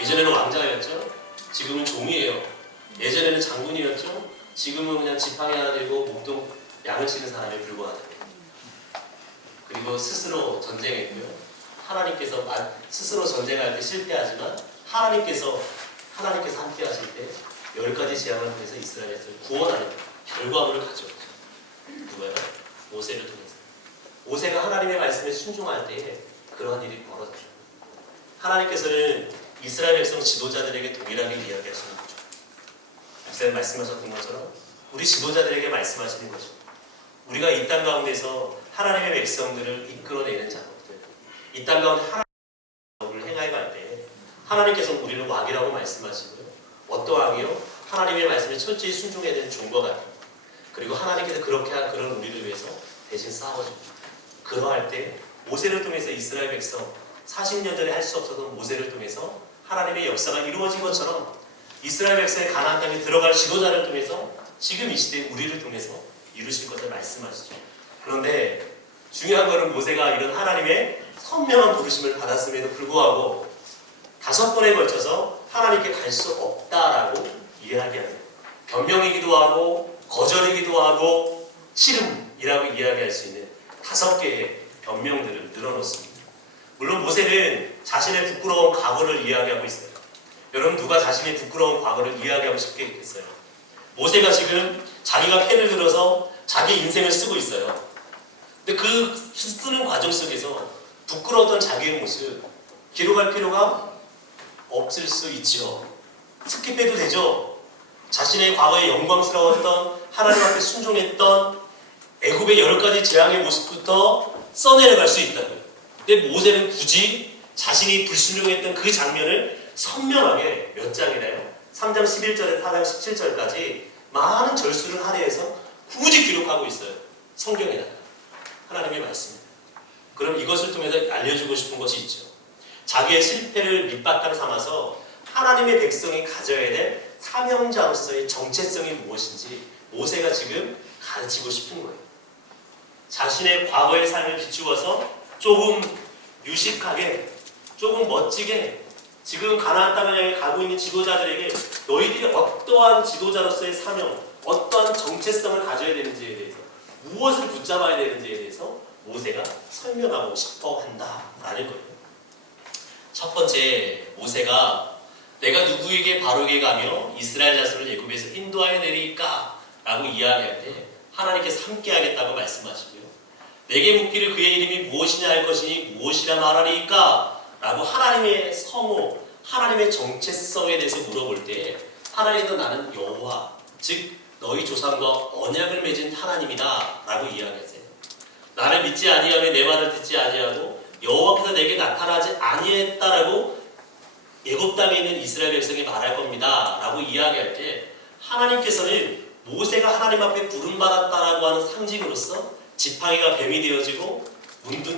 예전에는 왕자였죠. 지금은 종이에요. 예전에는 장군이었죠. 지금은 그냥 지팡이 하나 들고 목동 양을 치는 사람에 불과하다. 그리고 스스로 전쟁했고요. 하나님께서 스스로 전쟁할 때 실패하지만 하나님께서 함께 하실 때 10가지 재앙을 통해서 이스라엘을 구원하는 결과물을 가져오죠. 누가요? 모세를 통해서. 모세가 하나님의 말씀에 순종할 때에 그러한 일이 벌어져요. 하나님께서는 이스라엘 백성 지도자들에게 동일하게 이야기하시는 거죠. 목사님 말씀하셨던 것처럼 우리 지도자들에게 말씀하시는 거죠. 우리가 이 땅 가운데서 하나님의 백성들을 이끌어내는 작업들, 이 땅 가운데 하나님을 행하여 갈 때 하나님께서 우리는 왕이라고 말씀하시고요. 어떤 왕이요? 하나님의 말씀에 철저히 순종해야 되는 종과 같아요. 그리고 하나님께서 그렇게 한 그런 우리를 위해서 대신 싸워줍니다. 그러할 때 모세를 통해서 이스라엘 백성 40년 전에 할 수 없었던 모세를 통해서 하나님의 역사가 이루어진 것처럼 이스라엘 백성의 가나안 땅에 들어갈 지도자를 통해서 지금 이 시대에 우리를 통해서 이루실 것을 말씀하시죠. 그런데 중요한 것은 모세가 이런 하나님의 선명한 부르심을 받았음에도 불구하고 5번에 걸쳐서 하나님께 갈 수 없다라고 이야기합니다. 변명이기도 하고 거절이기도 하고 싫음이라고 이야기할 수 있는 5개의 변명들을 늘어놓습니다. 물론 모세는 자신의 부끄러운 과거를 이야기하고 있어요. 여러분 누가 자신의 부끄러운 과거를 이야기하고 싶게 했겠어요? 모세가 지금 자기가 펜을 들어서 자기 인생을 쓰고 있어요. 근데 그 쓰는 과정 속에서 부끄러웠던 자기의 모습 기록할 필요가 없을 수 있죠. 스킵해도 되죠. 자신의 과거에 영광스러웠던 하나님 앞에 순종했던 애굽의 여러 가지 재앙의 모습부터 써내려갈 수 있다고요. 근데 모세는 굳이 자신이 불순종했던 그 장면을 선명하게 몇 장이나요? 3장 11절에 4장 17절까지 많은 절수를 할애해서 굳이 기록하고 있어요. 성경에다가. 하나님의 말씀입니다. 그럼 이것을 통해서 알려주고 싶은 것이 있죠. 자기의 실패를 밑바탕 삼아서 하나님의 백성이 가져야 될 사명자로서의 정체성이 무엇인지 모세가 지금 가르치고 싶은 거예요. 자신의 과거의 삶을 비추어서 조금 유식하게, 조금 멋지게 지금 가나안 땅을 향해 가고 있는 지도자들에게 너희들이 어떠한 지도자로서의 사명, 어떠한 정체성을 가져야 되는지에 대해서, 무엇을 붙잡아야 되는지에 대해서 모세가 설명하고 싶어 한다라는 거예요. 첫 번째, 모세가 내가 누구에게 바로게 가며 이스라엘 자손을 애굽에서 인도하여 내리까? 라고 이야기할 때 하나님께서 함께 하겠다고 말씀하시고요. 내게 묻기를 그의 이름이 무엇이냐 할 것이니 무엇이라 말하리까? 라고 하나님의 성호, 하나님의 정체성에 대해서 물어볼 때 하나님은 나는 여호와, 즉 너희 조상과 언약을 맺은 하나님이다 라고 이야기하세요. 나를 믿지 아니하며 내 말을 듣지 아니하고 여호와께서 내게 나타나지 아니했다라고 애굽 땅에 있는 이스라엘 백성이 말할 겁니다 라고 이야기할 때 하나님께서는 모세가 하나님 앞에 부름받았다라고 하는 상징으로서 지팡이가 뱀이 되어지고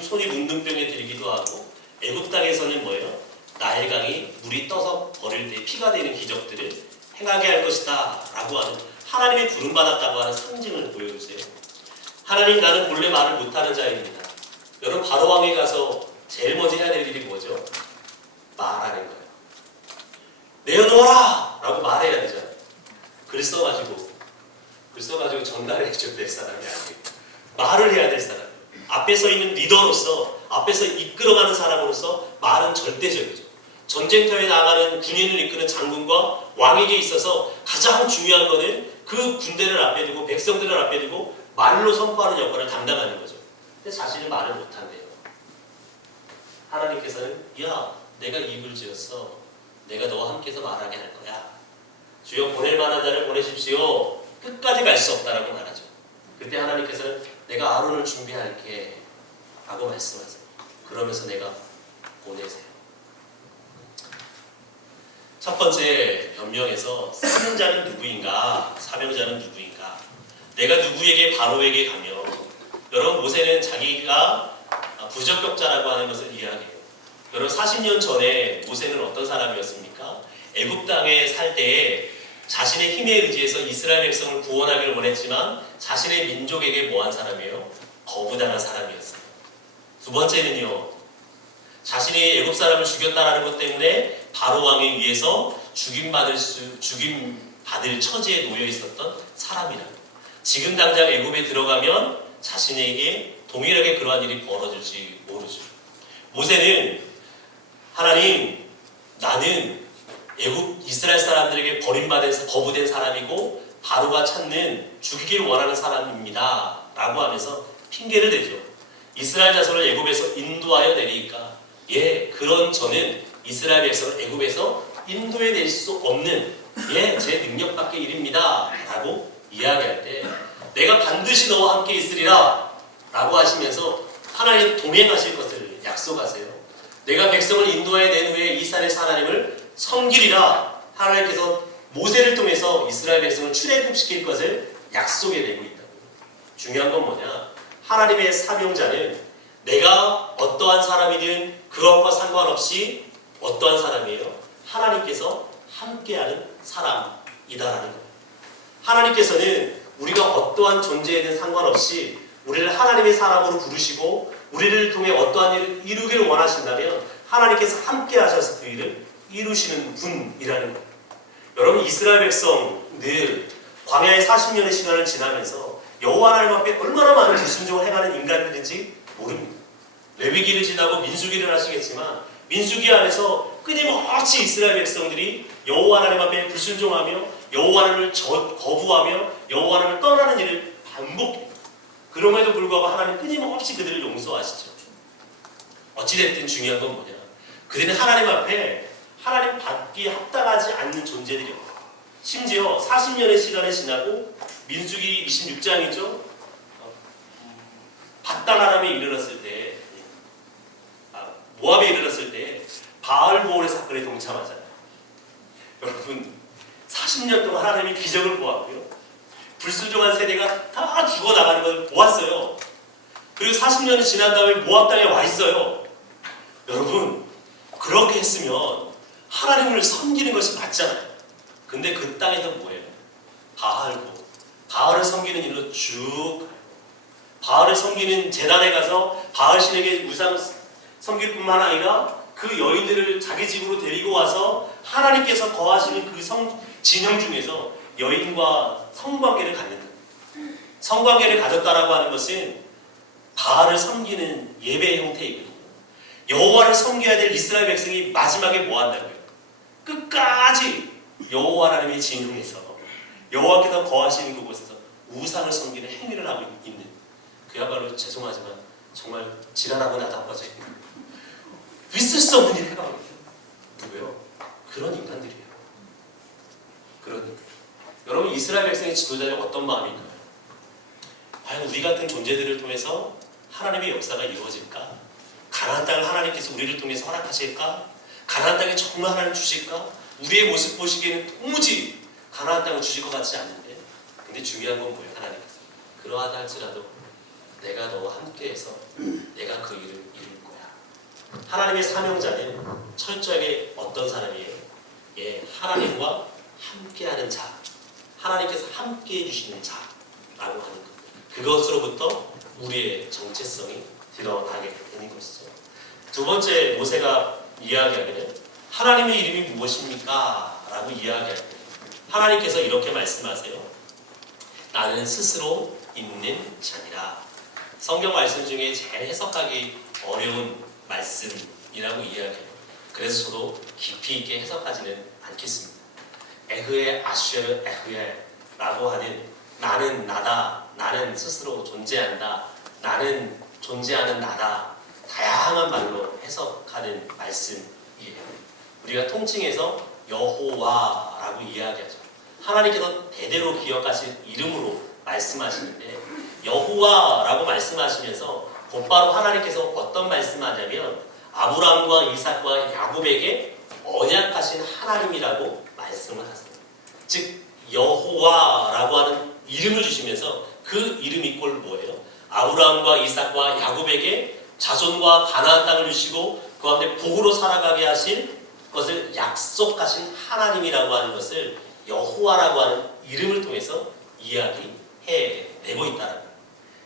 손이 문둥병에 들기도 하고 애굽 땅에서는 뭐예요? 나일강이 물이 떠서 버릴 때 피가 되는 기적들을 행하게 할 것이다 라고 하는 하나님의 부름받았다고 하는 상징을 보여주세요. 하나님, 나는 본래 말을 못하는 자입니다. 여러분, 바로왕에 가서 제일 먼저 해야 될 일이 뭐죠? 말하는 거예요. 내어놓아라! 라고 말해야 되잖아요. 글 써가지고 전달해줘야 될 사람이 아니에요. 말을 해야 될 사람. 앞에 서 있는 리더로서, 앞에서 이끌어가는 사람으로서 말은 절대적이죠. 전쟁터에 나가는 군인을 이끄는 장군과 왕에게 있어서 가장 중요한 것은 그 군대를 앞에 두고 백성들을 앞에 두고 말로 선포하는 역할을 담당하는 거죠. 근데 자신은 말을 못한대요. 하나님께서는 야, 내가 입을 지었어. 내가 너와 함께서 말하게 할 거야. 주여 보낼 만한 자를 보내십시오. 끝까지 갈 수 없다라고 말하죠. 그때 하나님께서는 내가 아론을 준비할게 라고 말씀하세요. 그러면서 내가 보내세요. 첫 번째 변명에서 사명자는 누구인가? 사명자는 누구인가? 내가 누구에게 바로에게 가며, 여러분 모세는 자기가 부적격자라고 하는 것을 이해하게요. 여러분 40년 전에 모세는 어떤 사람이었습니까? 애굽 땅에 살 때에 자신의 힘에 의지해서 이스라엘 백성을 구원하기를 원했지만 자신의 민족에게 뭐한 사람이에요? 거부당한 사람이었어요. 두 번째는요, 자신이 애굽 사람을 죽였다라는 것 때문에 바로 왕에 의해서 죽임받을 처지에 놓여 있었던 사람이라는 거예요. 지금 당장 애굽에 들어가면 자신에게 동일하게 그러한 일이 벌어질지 모르죠. 모세는 하나님, 나는 애굽 이스라엘 사람들에게 버림받아서 거부된 사람이고 바로가 찾는 죽이길 원하는 사람입니다 라고 하면서 핑계를 대죠. 이스라엘 자손을 애굽에서 인도하여 내리니까 그런 저는 이스라엘 백성을 애굽에서 인도해 낼 수 없는 제 능력 밖의 일입니다 라고 이야기할 때 내가 반드시 너와 함께 있으리라 라고 하시면서 하나님 동행하실 것을 약속하세요. 내가 백성을 인도해 낸 후에 이 산에서 하나님을 섬기리라 하나님께서 모세를 통해서 이스라엘 백성을 출애굽시킬 것을 약속해 내고 있다고. 중요한 건 뭐냐? 하나님의 사명자는 내가 어떠한 사람이든 그것과 상관없이 어떠한 사람이에요? 하나님께서 함께하는 사람이다라는 거예요. 하나님께서는 우리가 어떠한 존재에든 상관없이 우리를 하나님의 사람으로 부르시고 우리를 통해 어떠한 일을 이루기를 원하신다면 하나님께서 함께 하셔서 그 일을 이루시는 분이라는 거예요. 여러분 이스라엘 백성들 광야의 40년의 시간을 지나면서 여호와 하나님 앞에 얼마나 많은 불순종을 행하는 인간들인지 모릅니다. 레위기를 지나고 민수기를 하시겠지만 민수기 안에서 끊임없이 이스라엘 백성들이 여호와 하나님 앞에 불순종하며 여호와 하나님을 거부하며 여호와 하나님을 떠나는 일을 반복해요. 그럼에도 불구하고 하나님 끊임없이 그들을 용서하시죠. 어찌됐든 중요한 건 뭐냐? 그들은 하나님 앞에 하나님 받기에 합당하지 않는 존재들이에요. 심지어 40년의 시간이 지나고 민수기 26장이죠. 밧단아람에 이르렀을 때, 모압에 이르렀을 때 바알보올의 사건에 동참하잖아요. 여러분 40년 동안 하나님이 기적을 보았고요. 불순종한 세대가 다 죽어나가는 걸 보았어요. 그리고 40년이 지난 다음에 모압 땅에 와 있어요. 여러분 그렇게 했으면 하나님을 섬기는 것이 맞잖아요. 근데 그 땅에서 뭐예요? 바알을 섬기는 일로 쭉 가요. 바알을 섬기는 제단에 가서 바알신에게 우상 섬길 뿐만 아니라 그 여인들을 자기 집으로 데리고 와서 하나님께서 거하시는 그 진영 중에서 여인과 성관계를 갖는다. 성관계를 가졌다라고 하는 것은 바알을 섬기는 예배의 형태이거든요. 여호와를 섬겨야 될 이스라엘 백성이 마지막에 뭐 한다고요? 끝까지 여호와 하나님의 진영에서 여호와께서 거하시는 그곳에서 우상을 섬기는 행위를 하고 있는, 그야말로 죄송하지만 정말 지랄하고 나다빠져 있는, 있을 수 없는 일을 해가고 있는 누구요? 그런 인간들이에요. 여러분 이스라엘 백성의 지도자는 어떤 마음일까요? 과연 우리 같은 존재들을 통해서 하나님의 역사가 이루어질까? 가나안 땅을 하나님께서 우리를 통해서 허락하실까? 가나안 땅에 정말 하나님 주실까? 우리의 모습 보시기에는 도무지 가나안 땅을 주실 것 같지 않는데, 근데 중요한 건 뭐예요? 하나님께서 그러하다 할지라도 내가 너와 함께해서 내가 그 일을 이룰 거야. 하나님의 사명자는 철저하게 어떤 사람이에요? 예, 하나님과 함께하는 자, 하나님께서 함께해 주시는 자라고 하는 것. 그것으로부터 우리의 정체성이 드러나게 되는 것이죠. 두 번째 모세가 이야기하기는 하나님의 이름이 무엇입니까? 라고 이야기할 때 하나님께서 이렇게 말씀하세요. 나는 스스로 있는 자니라. 성경 말씀 중에 제일 해석하기 어려운 말씀이라고 이야기해요. 그래서 저도 깊이 있게 해석하지는 않겠습니다. 에흐에 아슈에르 에흐에 라고 하는 나는 나다, 나는 스스로 존재한다, 나는 존재하는 나다, 다양한 말로 해석하는 말씀이에요. 우리가 통칭해서 여호와라고 이야기하죠. 하나님께서 대대로 기억하신 이름으로 말씀하시는데, 여호와라고 말씀하시면서 곧바로 하나님께서 어떤 말씀하냐면 아브라함과 이삭과 야곱에게 언약하신 하나님이라고 말씀을 하세요. 즉 여호와라고 하는 이름을 주시면서 그 이름 이꼴 뭐예요? 아브라함과 이삭과 야곱에게 자손과 가나안 땅을 주시고 그 가운데 복으로 살아가게 하신 것을 약속하신 하나님이라고 하는 것을 여호와라고 하는 이름을 통해서 이야기해내고 있다는 거예요.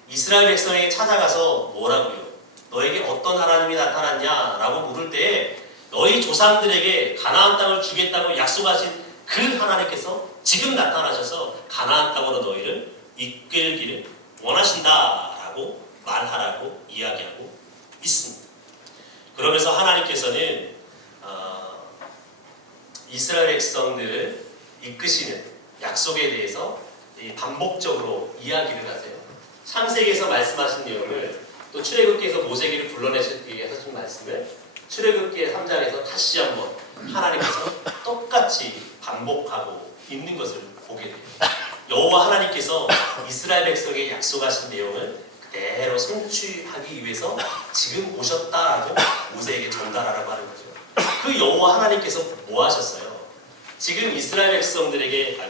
이스라엘 백성에게 찾아가서 뭐라고요? 너에게 어떤 하나님이 나타났냐? 라고 물을 때 너희 조상들에게 가나안 땅을 주겠다고 약속하신 그 하나님께서 지금 나타나셔서 가나안 땅으로 너희를 이끌기를 원하신다라고 말하라고 이야기하고 있습니다. 그러면서 하나님께서는 이스라엘 백성들을 이끄시는 약속에 대해서 반복적으로 이야기를 하세요. 창세기에서 말씀하신 내용을 또 출애굽기에서 모세에게 불러내시기 위해서 하신 말씀을 출애굽기 3장에서 다시 한번 하나님께서 똑같이 반복하고 있는 것을 보게 돼요. 여호와 하나님께서 이스라엘 백성에게 약속하신 내용을 그대로 성취하기 위해서 지금 오셨다라고 모세에게 전달하라고 하는 거죠. 그 여호와 하나님께서 뭐 하셨어요? 지금 이스라엘 백성들에게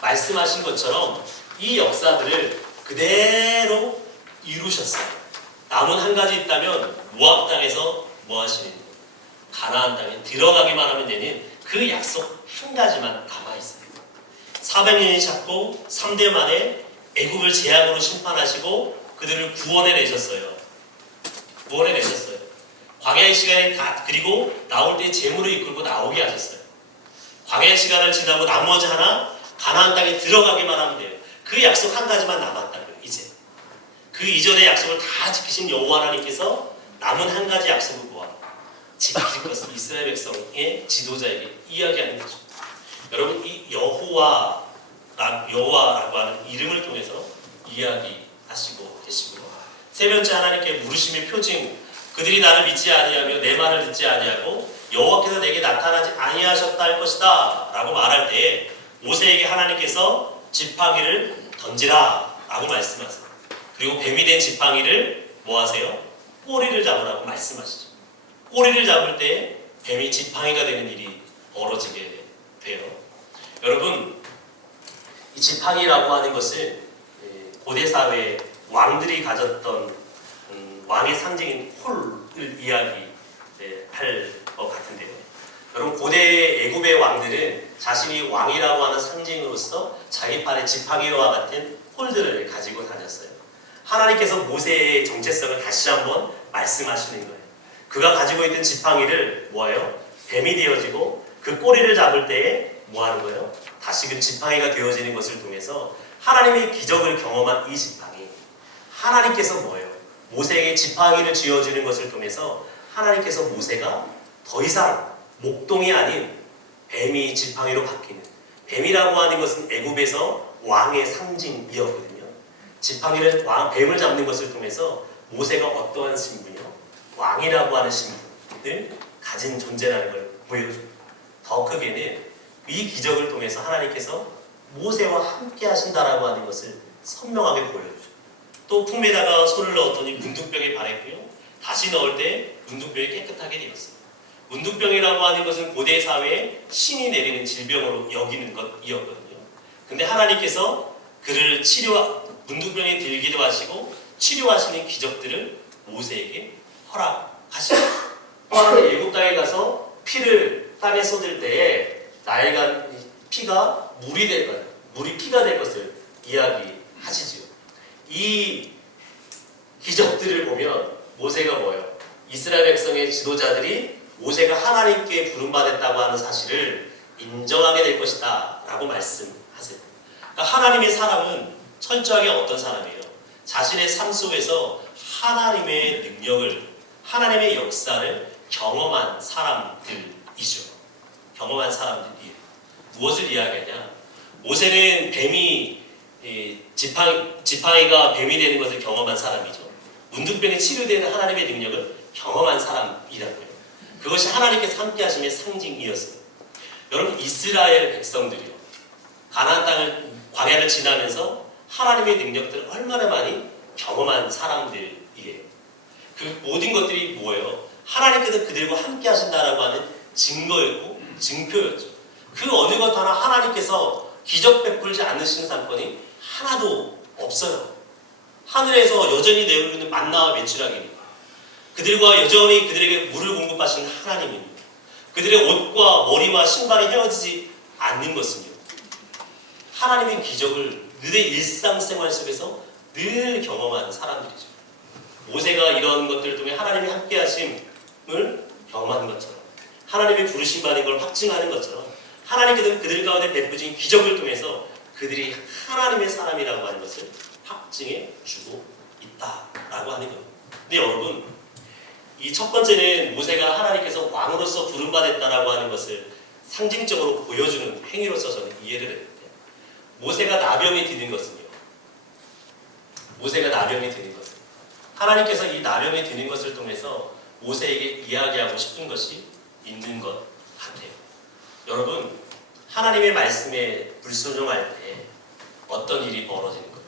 말씀하신 것처럼 이 역사들을 그대로 이루셨어요. 남은 한 가지 있다면 모압 땅에서 뭐 하시는 거예요? 가나안 땅에 들어가기만 하면 되는 그 약속 한 가지만 남아있어요. 400년이 잡고 3대 만에 애국을 재앙으로 심판하시고 그들을 구원해내셨어요. 구원해내셨어요. 광야의 시간에 다, 그리고 나올 때 재물을 이끌고 나오게 하셨어요. 광야의 시간을 지나고 나머지 하나 가나안 땅에 들어가기만 하면 돼요. 그 약속 한 가지만 남았다고요. 이제 그 이전의 약속을 다 지키신 여호와 하나님께서 남은 한 가지 약속을 모아 지키실 것을 이스라엘 백성의 지도자에게 이야기하는 거죠. 여러분 이 여호와라고 하는 이름을 통해서 이야기하시고 계시고요. 세 번째 하나님께 물으심의 표징, 그들이 나를 믿지 아니하며 내 말을 듣지 아니하고 여호와께서 내게 나타나지 아니하셨다 할 것이다 라고 말할 때 모세에게 하나님께서 지팡이를 던지라 라고 말씀하세요. 그리고 뱀이 된 지팡이를 뭐 하세요? 꼬리를 잡으라고 말씀하시죠. 꼬리를 잡을 때 뱀이 지팡이가 되는 일이 벌어지게 돼요. 여러분, 이 지팡이라고 하는 것은 고대 사회에 왕들이 가졌던 왕의 상징인 홀을 이야기할 것 같은데요. 여러분, 고대 애굽의 왕들은 자신이 왕이라고 하는 상징으로서 자기 팔에 지팡이와 같은 홀들을 가지고 다녔어요. 하나님께서 모세의 정체성을 다시 한번 말씀하시는 거예요. 그가 가지고 있던 지팡이를 뭐예요? 뱀이 되어지고 그 꼬리를 잡을 때에 뭐 하는 거예요? 다시금 지팡이가 되어지는 것을 통해서 하나님의 기적을 경험한 이 지팡이, 하나님께서 뭐예요? 모세에게 지팡이를 쥐어주는 것을 통해서 하나님께서 모세가 더 이상 목동이 아닌 뱀이 지팡이로 바뀌는, 뱀이라고 하는 것은 애굽에서 왕의 상징이었거든요. 지팡이를 뱀을 잡는 것을 통해서 모세가 어떠한 신분이요? 왕이라고 하는 신분을 가진 존재라는 걸 보여줍니다. 더 크게는 이 기적을 통해서 하나님께서 모세와 함께 하신다라고 하는 것을 선명하게 보여주죠. 또 품에다가 손을 넣었더니 문둥병에 반했고요. 다시 넣을 때 문둥병이 깨끗하게 되었어요. 문둥병이라고 하는 것은 고대 사회에 신이 내리는 질병으로 여기는 것이었거든요. 근데 하나님께서 그를 문둥병에 들기도 하시고 치료하시는 기적들을 모세에게 허락하시고, 애굽 땅에 가서 피를 땅에 쏟을 때에 나일강 피가 물이 될 것, 물이 피가 될 것을 이야기하시지요. 이 기적들을 보면 모세가 뭐예요? 이스라엘 백성의 지도자들이 모세가 하나님께 부름받았다고 하는 사실을 인정하게 될 것이다 라고 말씀하세요. 그러니까 하나님의 사람은 철저하게 어떤 사람이에요? 자신의 삶 속에서 하나님의 능력을, 하나님의 역사를 경험한 사람들이죠. 경험한 사람들이에요. 무엇을 이야기하냐? 모세는 지팡이가 뱀이 되는 것을 경험한 사람이죠. 문둥병에 치료되는 하나님의 능력을 경험한 사람이라고요. 그것이 하나님께서 함께 하심의 상징이었어요. 여러분, 이스라엘 백성들이요, 가나안 땅을, 광야를 지나면서 하나님의 능력들을 얼마나 많이 경험한 사람들이에요. 그 모든 것들이 뭐예요? 하나님께서 그들과 함께 하신다라고 하는 증거였고 증표였죠. 그 어느 것 하나 하나님께서 기적 베풀지 않으시는 사건이 하나도 없어요. 하늘에서 여전히 내려오는 만나와 메추라기니, 그들과 여전히 그들에게 물을 공급하시는 하나님입니다. 그들의 옷과 머리와 신발이 헤어지지 않는 것은요, 하나님의 기적을 그들의 일상생활 속에서 늘 경험하는 사람들이죠. 모세가 이런 것들을 통해 하나님의 함께하심을 경험하는 것처럼, 하나님의 부르심 받은 걸 확증하는 것처럼, 하나님께서 그들 가운데 베푸신 기적을 통해서 그들이 하나님의 사람이라고 하는 것을 확증해 주고 있다라고 하는 거예요. 근데 여러분, 이 첫 번째는 모세가 하나님께서 왕으로서 부름받았다라고 하는 것을 상징적으로 보여주는 행위로서 저는 이해를 했는데, 모세가 나병이 드는 것은요, 하나님께서 이 나병이 드는 것을 통해서 모세에게 이야기하고 싶은 것이 있는 것 같아요. 여러분, 하나님의 말씀에 불순종할 때 어떤 일이 벌어지는 거예요?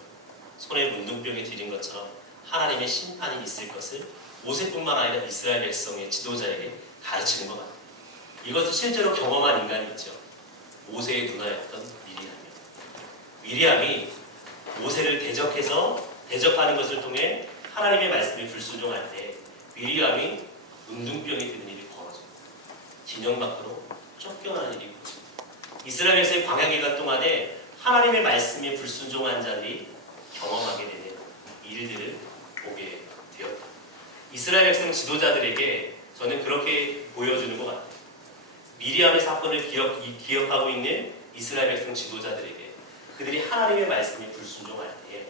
손에 문둥병이 들인 것처럼 하나님의 심판이 있을 것을 모세뿐만 아니라 이스라엘 백성의 지도자에게 가르치는 것 같아요. 이것을 실제로 경험한 인간이 있죠. 모세의 누나였던 미리암이 모세를 대적하는 것을 통해 하나님의 말씀에 불순종할 때 미리암이 문둥병이 드는 일이 벌어져요. 진영 밖으로 쫓겨나는 일이 벌어져요. 이스라엘 백성의 광야 기간 동안에 하나님의 말씀에 불순종한 자들이 경험하게 되는 일들을 보게 되었다. 이스라엘 백성 지도자들에게 저는 그렇게 보여주는 것 같아요. 미리암의 사건을 기억하고 있는 이스라엘 백성 지도자들에게 그들이 하나님의 말씀에 불순종할 때에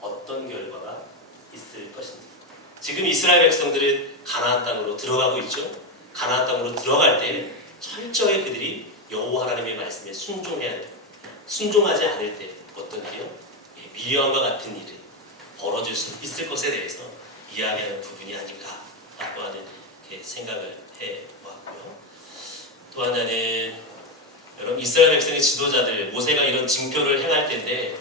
어떤 결과가 있을 것인지. 지금 이스라엘 백성들은 가나안 땅으로 들어가고 있죠. 가나안 땅으로 들어갈 때 철저히 그들이 여호와 하나님의 말씀에 순종해야 돼요. 순종하지 않을 때 어떤 일이요? 미련과 같은 일이 벌어질 수 있을 것에 대해서 이야기하는 부분이 아닌가라고 하는 생각을 해보았고요. 또 하나는 여러분 이스라엘 백성의 지도자들 모세가 이런 징표를 행할 때인데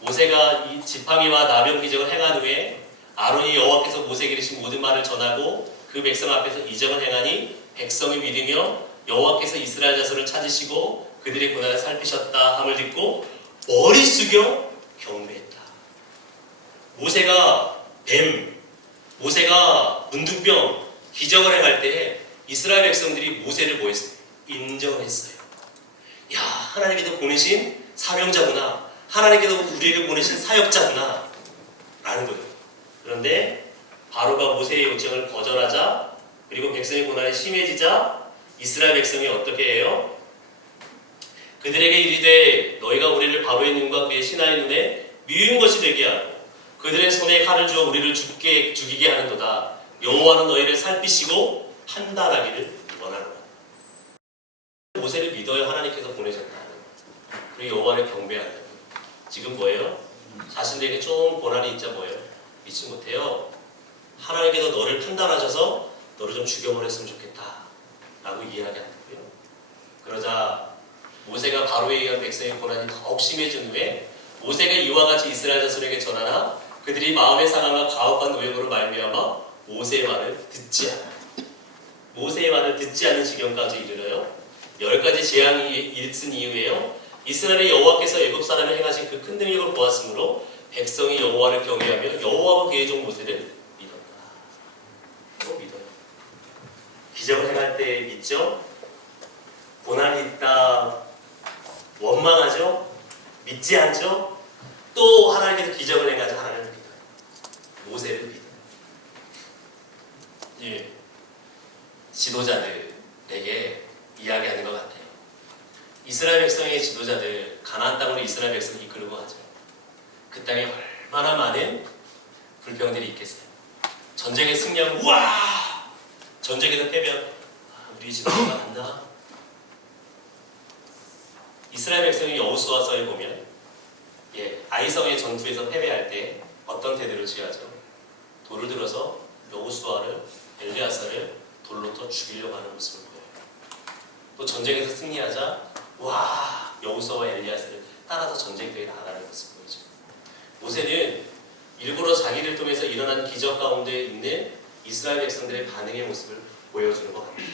모세가 이 지팡이와 나병 기적을 행한 후에 아론이 여호와께서 모세에게 이르신 모든 말을 전하고 그 백성 앞에서 이적을 행하니 백성이 믿으며 여호와께서 이스라엘 자손을 찾으시고 그들의 고난을 살피셨다 함을 듣고 머리 숙여 경배했다. 모세가 모세가 문둥병 기적을 행할 때 이스라엘 백성들이 모세를 뭐했어요? 인정했어요. 야, 하나님께서 보내신 사명자구나. 하나님께서 우리에게 보내신 사역자구나. 라는 거예요. 그런데 바로가 모세의 요청을 거절하자 그리고 백성의 고난이 심해지자 이스라엘 백성이 어떻게 해요? 그들에게 이르되 너희가 우리를 바로의 눈과 그의 신하의 눈에 미운 것이 되게 하고 그들의 손에 칼을 주어 우리를 죽이게 하는도다. 여호와는 너희를 살피시고 판단하기를 원하노라. 모세를 믿어야 하나님께서 보내셨다. 그리고 여호와를 경배한다. 지금 뭐예요? 자신들에게 좀 고난이 있자 뭐예요? 믿지 못해요. 하나님께서 너를 판단하셔서 너를 좀 죽여버렸으면 좋겠다 라고 이야기한다고요. 그러자 모세가 바로에 의한 백성의 고난이 더욱 심해진 후에 모세가 이와 같이 이스라엘 자손에게 전하나 그들이 마음의 상함과 가혹한 노역으로 말미암아 모세의 말을 듣지 않은 지경까지 이르러요. 10가지 재앙이 있은 이후에요. 이스라엘의 여호와께서 애굽 사람에 행하신 그 큰 능력을 보았으므로 백성이 여호와를 경외하며 여호와와 그의 종 모세를 믿었다. 또 믿어요. 기적을 행할 때 믿죠? 고난이 있다. 원망하죠? 믿지 않죠? 또 하나님께서 기적을 행하자 하나님을 믿어요. 모세를 믿어요. 예. 지도자들에게 이야기하는 것 같아요. 이스라엘 백성의 지도자들 가나안 땅으로 이스라엘 백성을 이끌고 가죠. 그 땅에 얼마나 많은 불평들이 있겠어요. 전쟁에 승리하면 우와! 전쟁에서 패배하면 우리 지도자가 안다. 이스라엘 백성이 여호수아서에 보면 아이성의 전투에서 패배할 때 어떤 태도를 취하죠? 돌을 들어서 여호수아를 엘리야사를 돌로 쳐 죽이려고 하는 모습을 보여요. 또 전쟁에서 승리하자 와 여호수아와 엘리야사를 따라서 전쟁터에 나아가는 모습을 보이죠. 모세는 일부러 자기를 통해서 일어난 기적 가운데 있는 이스라엘 백성들의 반응의 모습을 보여주는 것 같아요.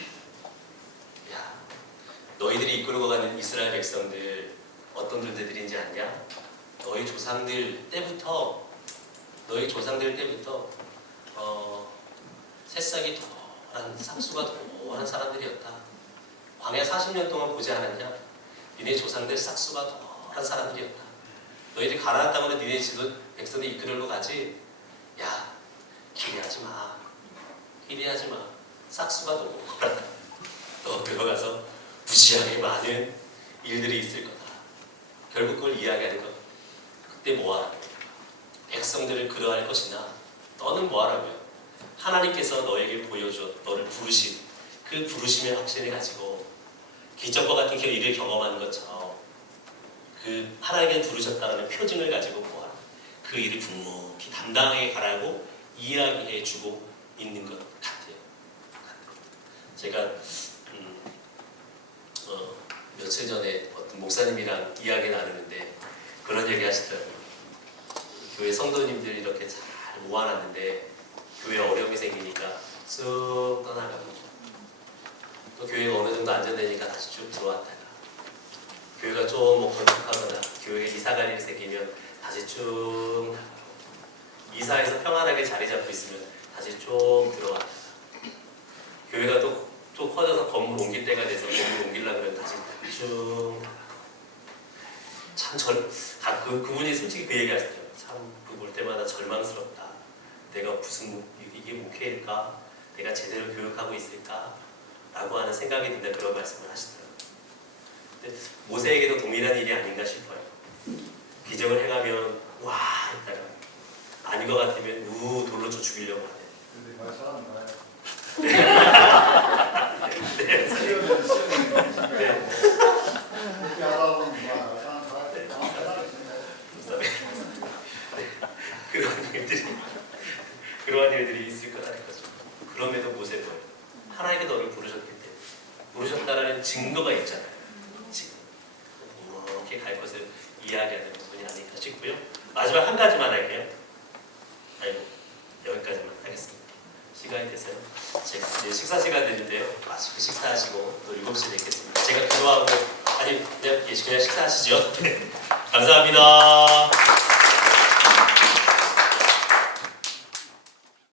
야, 너희들이 이끌고 가는 이스라엘 백성들 어떤 존재들인지 아냐? 너희 조상들 때부터 새싹이 도란 싹수가 도란 사람들이었다. 광야 40년 동안 보지 않았냐? 니네 조상들 싹수가 도란 사람들이었다. 너희들 가나안 땅으로 니네 백성들 이끌고 가지. 야, 기대하지 마. 싹수가 도란. 너 들어가서 무지하게 많은 일들이 있을 거다. 결국 그걸 이야기하는 것. 그때 뭐하라고? 백성들을 그러할 것이나 너는 뭐하라고요? 하나님께서 너에게 보여줘 너를 부르신 그 부르심의 확신을 가지고 기적과 같은 일을 경험하는 것처럼 그 하나님께 부르셨다는 표징을 가지고 뭐하라? 그 일을 묵묵히 담당하게 가라고 이야기해주고 있는 것 같아요. 제가 며칠 전에 어떤 목사님이랑 이야기 나누는데 그런 얘기 하시더라고요. 교회 성도님들이 이렇게 잘 모아놨는데 교회에 어려움이 생기니까 쑥 떠나가고 또 교회가 어느 정도 안정되니까 다시 쭉 들어왔다가 교회가 좀 건축하거나 교회에 이사갈 일이 생기면 다시 쭉 나가고 이사해서 평안하게 자리 잡고 있으면 다시 좀 들어왔다가 교회가 또 커져서 건물 옮길 때가 돼서 건물 옮기려고 하면 다시 쭉 참 그분이 솔직히 그 얘기 하시더라고요. 참 볼 때마다 절망스럽다. 내가 무슨 이게 목회일까? 내가 제대로 교육하고 있을까? 라고 하는 생각이 든다. 그런 말씀을 하시더라고요. 근데 모세에게도 동일한 일이 아닌가 싶어요. 기적을 행하면 와 했다가 아닌 것 같으면 돌로 쳐 죽이려고 하네. 근데 말 사람 나요. 네. 시험은 네. 그러한 일들이 있을 거라는 거죠. 그럼에도 모세도 하나님께 너를 부르셨기 때문에 부르셨다라는 증거가 있잖아요. 지금 이렇게 갈 것을 이야기하는 부분이 아닐까 싶고요. 마지막 한 가지만 할게요. 아이고 여기까지만 하겠습니다. 시간이 됐어요. 제가 이제 식사 시간 됐는데요. 맛있게 식사하시고 또 7시에 뵙겠습니다. 제가 기도하고 아니 그냥 식사하시죠. 감사합니다.